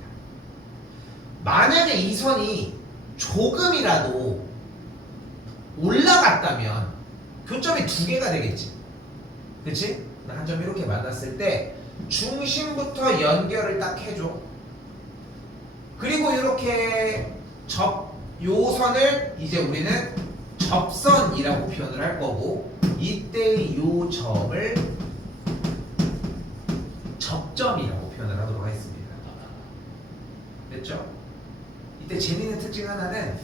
만약에 이 선이 조금이라도 올라갔다면 교점이 두 개가 되겠지. 그치? 한 점 이렇게 만났을 때 중심부터 연결을 딱 해줘. 그리고 이렇게 요 선을 이제 우리는 접선이라고 표현을 할 거고 이때 요 점을 접점이라고 표현을 하도록 하겠습니다. 됐죠? 이때 재미있는 특징 하나는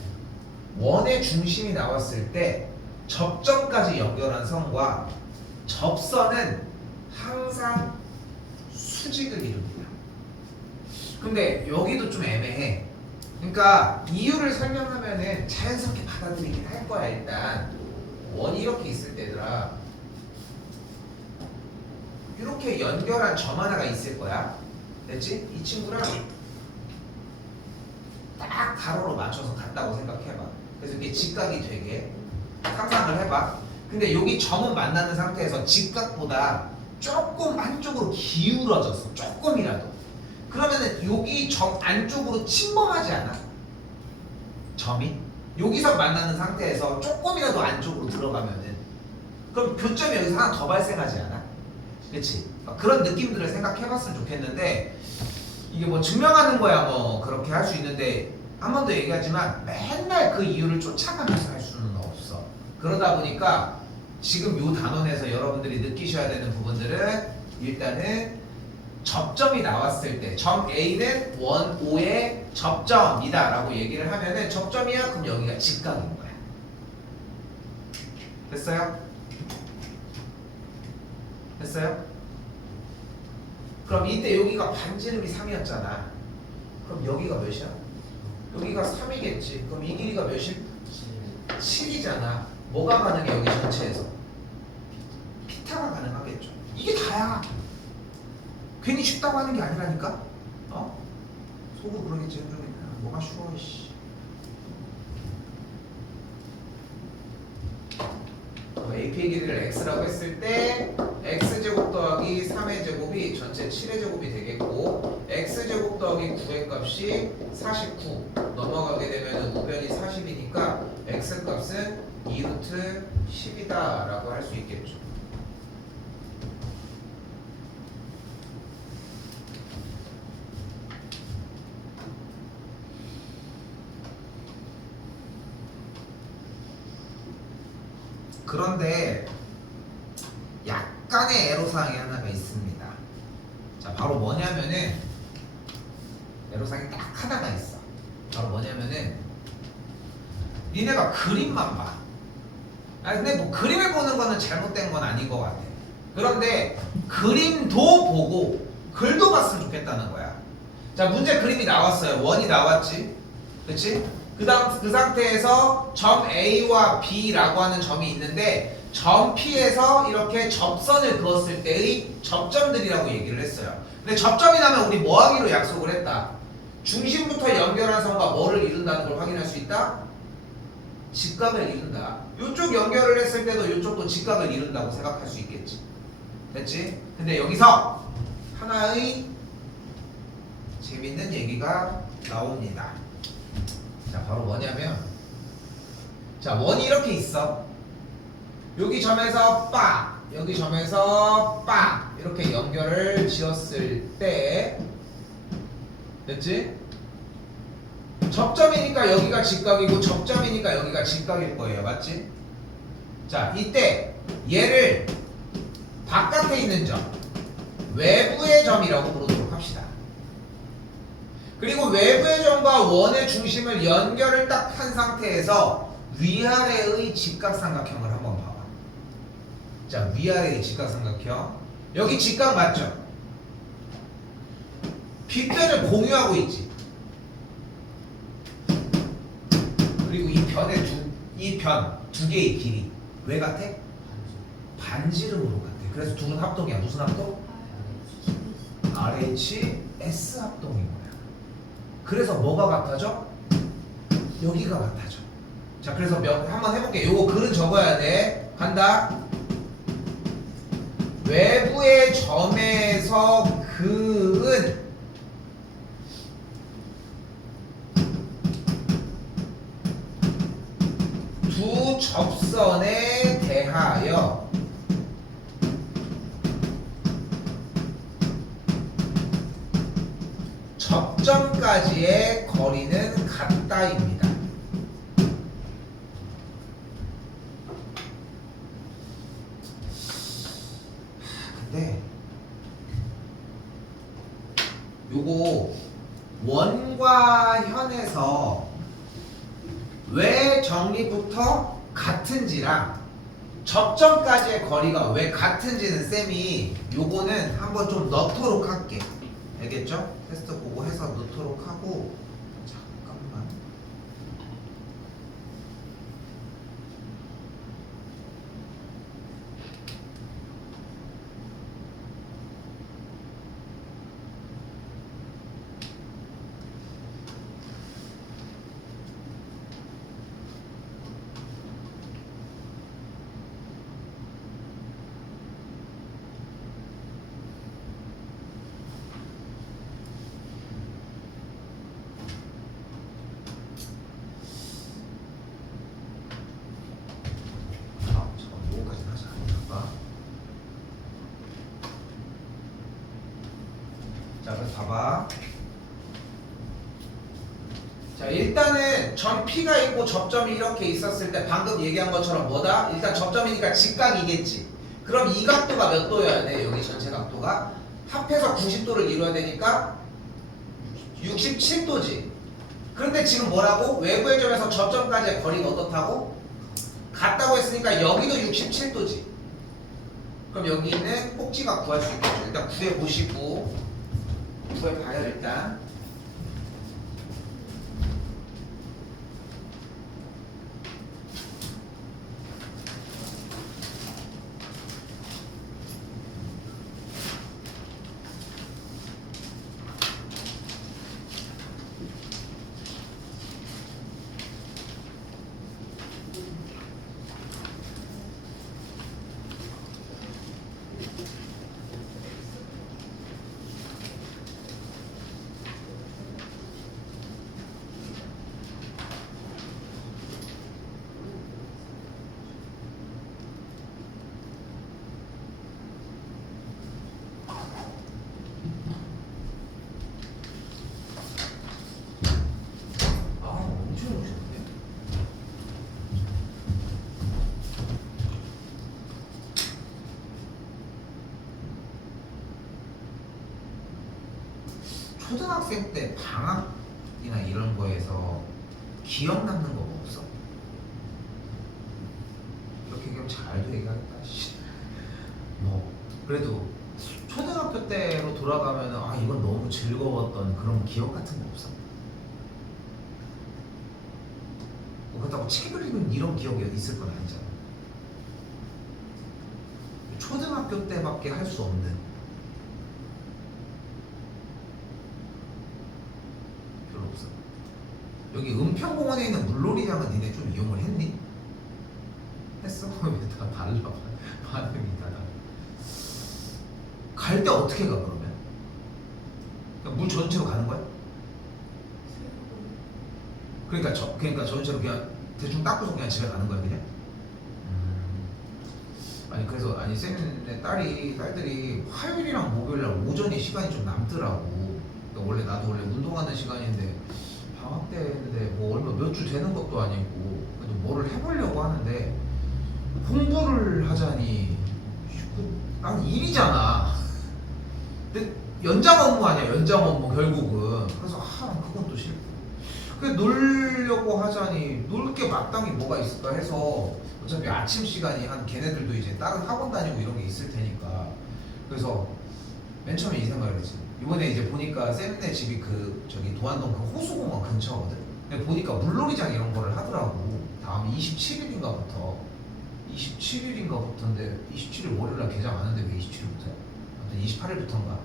원의 중심이 나왔을 때 접점까지 연결한 선과 접선은 항상 수직을 이룹니다. 근데 여기도 좀 애매해. 그러니까 이유를 설명하면은 자연스럽게 받아들이긴 할 거야. 일단 원이 이렇게 있을 때더라 이렇게 연결한 점 하나가 있을 거야. 됐지? 이 친구랑 딱 가로로 맞춰서 갔다고 생각해봐. 그래서 이게 직각이 되게 상상을 해봐. 근데 여기 점은 만나는 상태에서 직각보다 조금 한쪽으로 기울어졌어. 조금이라도. 그러면은 여기 점 안쪽으로 침범하지 않아? 점이? 여기서 만나는 상태에서 조금이라도 안쪽으로 들어가면은 그럼 교점이 여기서 하나 더 발생하지 않아? 그렇지? 그런 느낌들을 생각해봤으면 좋겠는데 이게 뭐 증명하는 거야 뭐 그렇게 할 수 있는데 한 번 더 얘기하지만 맨날 그 이유를 쫓아가면서 할 수는 없어. 그러다 보니까 지금 요 단원에서 여러분들이 느끼셔야 되는 부분들은 일단은 접점이 나왔을 때 점 A는 원 O의 접점이다 라고 얘기를 하면은 접점이야 그럼 여기가 직각인 거야. 됐어요? 됐어요? 그럼 이때 여기가 반지름이 3이었잖아. 그럼 여기가 몇이야? 여기가 3이겠지. 그럼 이 길이가 몇이? 7이잖아. 뭐가 가능해 여기 전체에서? 피타가 가능하겠죠. 이게 다야. 괜히 쉽다고 하는 게 아니라니까? 속으로 그러겠지. 뭐가 쉬워 씨. AP의 길이를 x라고 했을 때 더하기 3의 제곱이 전체 7의 제곱이 되겠고 x제곱 더하기 9의 값이 49 넘어가게 되면 우변이 40이니까 x값은 2루트 10이다 라고 할 수 있겠죠. 그런데 약간의 애로사항이 하나가 있습니다. 자, 바로 뭐냐면은 애로사항이 딱 하나가 있어. 바로 뭐냐면은 니네가 그림만 봐. 아 근데 뭐 그림을 보는 거는 잘못된 건 아닌 것 같아. 그런데 그림도 보고 글도 봤으면 좋겠다는 거야. 자, 문제 그림이 나왔어요. 원이 나왔지, 그렇지? 그 상태에서 점 A와 B라고 하는 점이 있는데 점 P에서 이렇게 접선을 그었을 때의 접점들이라고 얘기를 했어요. 근데 접점이 나면 우리 뭐 하기로 약속을 했다? 중심부터 연결한 선과 뭐를 이룬다는 걸 확인할 수 있다? 직각을 이룬다. 이쪽 연결을 했을 때도 이쪽도 직각을 이룬다고 생각할 수 있겠지. 됐지? 근데 여기서 하나의 재밌는 얘기가 나옵니다. 자, 바로 뭐냐면, 자, 원이 이렇게 있어. 여기 점에서 빡, 여기 점에서 빡 이렇게 연결을 지었을 때, 됐지? 접점이니까 여기가 직각이고 접점이니까 여기가 직각일 거예요. 맞지? 자, 이때 얘를 바깥에 있는 점, 외부의 점이라고 부르도록 합시다. 그리고 외부의 점과 원의 중심을 연결을 딱 한 상태에서 위아래의 직각삼각형을 한번 봐봐. 자, 위아래의 직각삼각형. 여기 직각 맞죠? 빗변을 공유하고 있지. 그리고 이 변 두 개의 길이 왜 같아? 반지름으로 같아. 그래서 둘은 합동이야. 무슨 합동? RHS 합동인 거야. 그래서 뭐가 같아져? 여기가 같아져. 자, 그래서 한번 해볼게. 요거 글은 적어야 돼. 간다. 외부의 점에서 그은 두 접선에 대하여 접점까지의 거리는 같다입니다. 근데 요거 원과 현에서 왜 정리부터 같은지랑 접점까지의 거리가 왜 같은지는 쌤이 요거는 한번 좀 넣도록 할게. 알겠죠? 테스트 보고 해서 넣도록 하고. 잠깐만. 자, 그래서 봐봐. 자, 일단은 점 P가 있고 접점이 이렇게 있었을 때 방금 얘기한 것처럼 뭐다? 일단 접점이니까 직각이겠지. 그럼 이 각도가 몇 도여야 돼? 여기 전체 각도가 합해서 90도를 이루어야 되니까 67도지. 그런데 지금 뭐라고? 외부의 점에서 접점까지의 거리가 어떻다고? 같다고 했으니까 여기도 67도지. 그럼 여기 있는 꼭지가 구할 수 있겠죠. 일단 구해보시고 구해봐요 일단. 초등학생 때 방학이나 이런 거에서 기억 남는 거 뭐 없어? 이렇게 얘기하면 잘도 얘기하겠다. 씨. 뭐 그래도 초등학교 때로 돌아가면 아 이건 너무 즐거웠던 그런 기억 같은 거 없어? 뭐 그렇다고 책을 읽은 이런 기억이 있을 건 아니잖아. 초등학교 때밖에 할 수 없는 별로 없어. 여기 은평공원에 있는 물놀이장은 니네 좀 이용을 했니? 했어? 왜 다 달라 반응이 다 달라. 갈 때 어떻게 가 그러면? 그냥 물 전체로 가는 거야? 그러니까 전체로 그냥 대충 닦고서 그냥 집에 가는 거야 그냥? 아니 그래서 아니 쌤네 딸들이 화요일이랑 목요일날 오전에 시간이 좀 남더라고. 그러니까 원래 나도 원래 운동하는 시간인데 방학 때인데 뭐 얼마 몇 주 되는 것도 아니고 그래도 뭐를 해보려고 하는데 공부를 하자니 난 일이잖아. 근데 연장 업무 아니야 연장 업무 결국은. 그래서 그건 또 싫고. 그래 놀려고 하자니 놀 게 마땅히 뭐가 있을까 해서 어차피 아침 시간이 한 걔네들도 이제 다른 학원 다니고 이런 게 있을 테니까 그래서 맨 처음에 이 생각을 했지. 이번에 이제 보니까 쌤네 집이 그 저기 도안동 그 호수공원 근처거든. 근데 보니까 물놀이장 이런 거를 하더라고. 다음 27일인가부터인데 27일 월요일날 개장하는데 왜 27일부터야? 아무튼 28일부터인가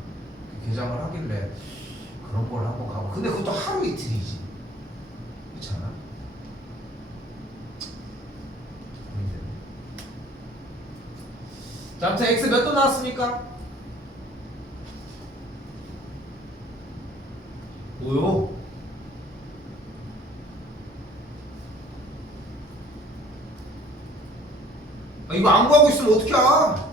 개장을 하길래 그런 걸 한번 가고. 근데 그것도 하루 이틀이지. 그렇잖아. 자, 아무튼 x 몇 도 나왔습니까? 뭐요? 이거 안 구하고 있으면 어떻게 하?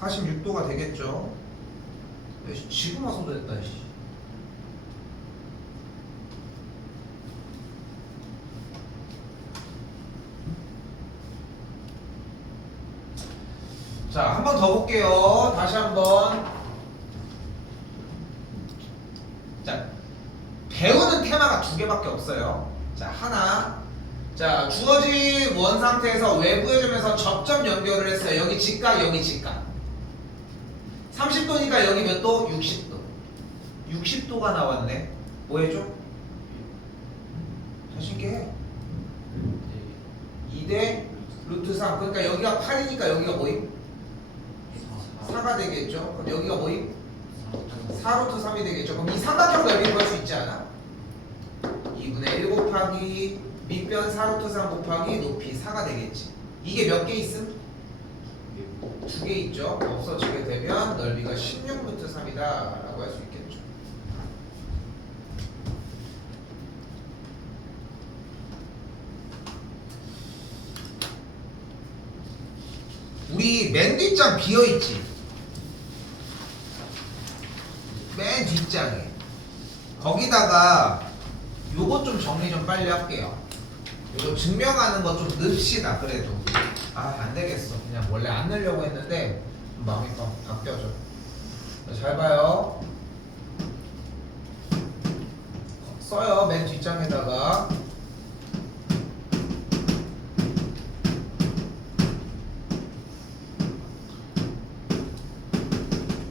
46도가 되겠죠. 지금 와서도 됐다. 자, 한 번 더 볼게요. 다시 한번. 자, 배우는 테마가 두 개밖에 없어요. 자, 하나. 자, 주어진 원 상태에서 외부의 점에서 접점 연결을 했어요. 여기 직각, 여기 직각. 30도니까 여기 몇 도? 60도. 60도가 나왔네. 뭐 해줘? 자신있게 해. 2대 루트 3. 그러니까 여기가 8이니까 여기가 뭐임? 4가 되겠죠? 그럼 여기가 뭐임? 4루트 3이 되겠죠? 그럼 이 삼각형 넓이 구할 수 있지 않아? 2분의 1 곱하기 밑변 4루트 3 곱하기 높이 4가 되겠지. 이게 몇 개 있음? 2개 있죠? 없어지게 되면 넓이가 16루트 3이다 라고 할 수 있겠죠. 우리 맨 뒷장 비어있지? 맨 뒷장에 거기다가 요것 좀 정리 좀 빨리 할게요. 요거 증명하는 거 좀 넣읍시다. 그래도 안되겠어. 그냥 원래 안 넣으려고 했는데 좀 마음이 바뀌어져. 잘 봐요. 써요. 맨 뒷장에다가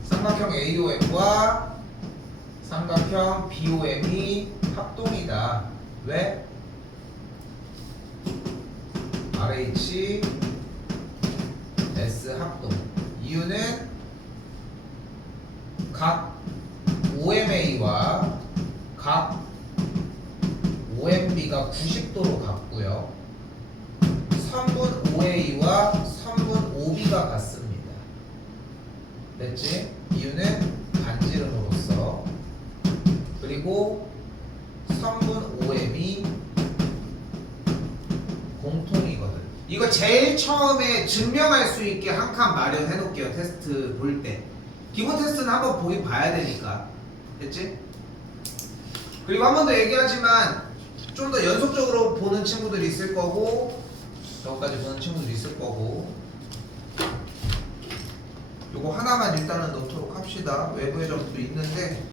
삼각형 AOM과 삼각형 BOM이 합동이다. 왜? RH S 합동. 이유는 각 OMA와 각 OMB가 90도로 같고요. 선분 OA와 선분 OB가 같습니다. 됐지? 이유는 반지름으로서. 그리고 선분 OM이 공통이거든. 이거 제일 처음에 증명할 수 있게 한 칸 마련해 놓을게요. 테스트 볼 때. 기본 테스트는 한번 보긴 봐야 되니까. 됐지? 그리고 한 번 더 얘기하지만 좀 더 연속적으로 보는 친구들이 있을 거고, 저까지 보는 친구들이 있을 거고, 요거 하나만 일단은 넣도록 합시다. 외부의 점도 있는데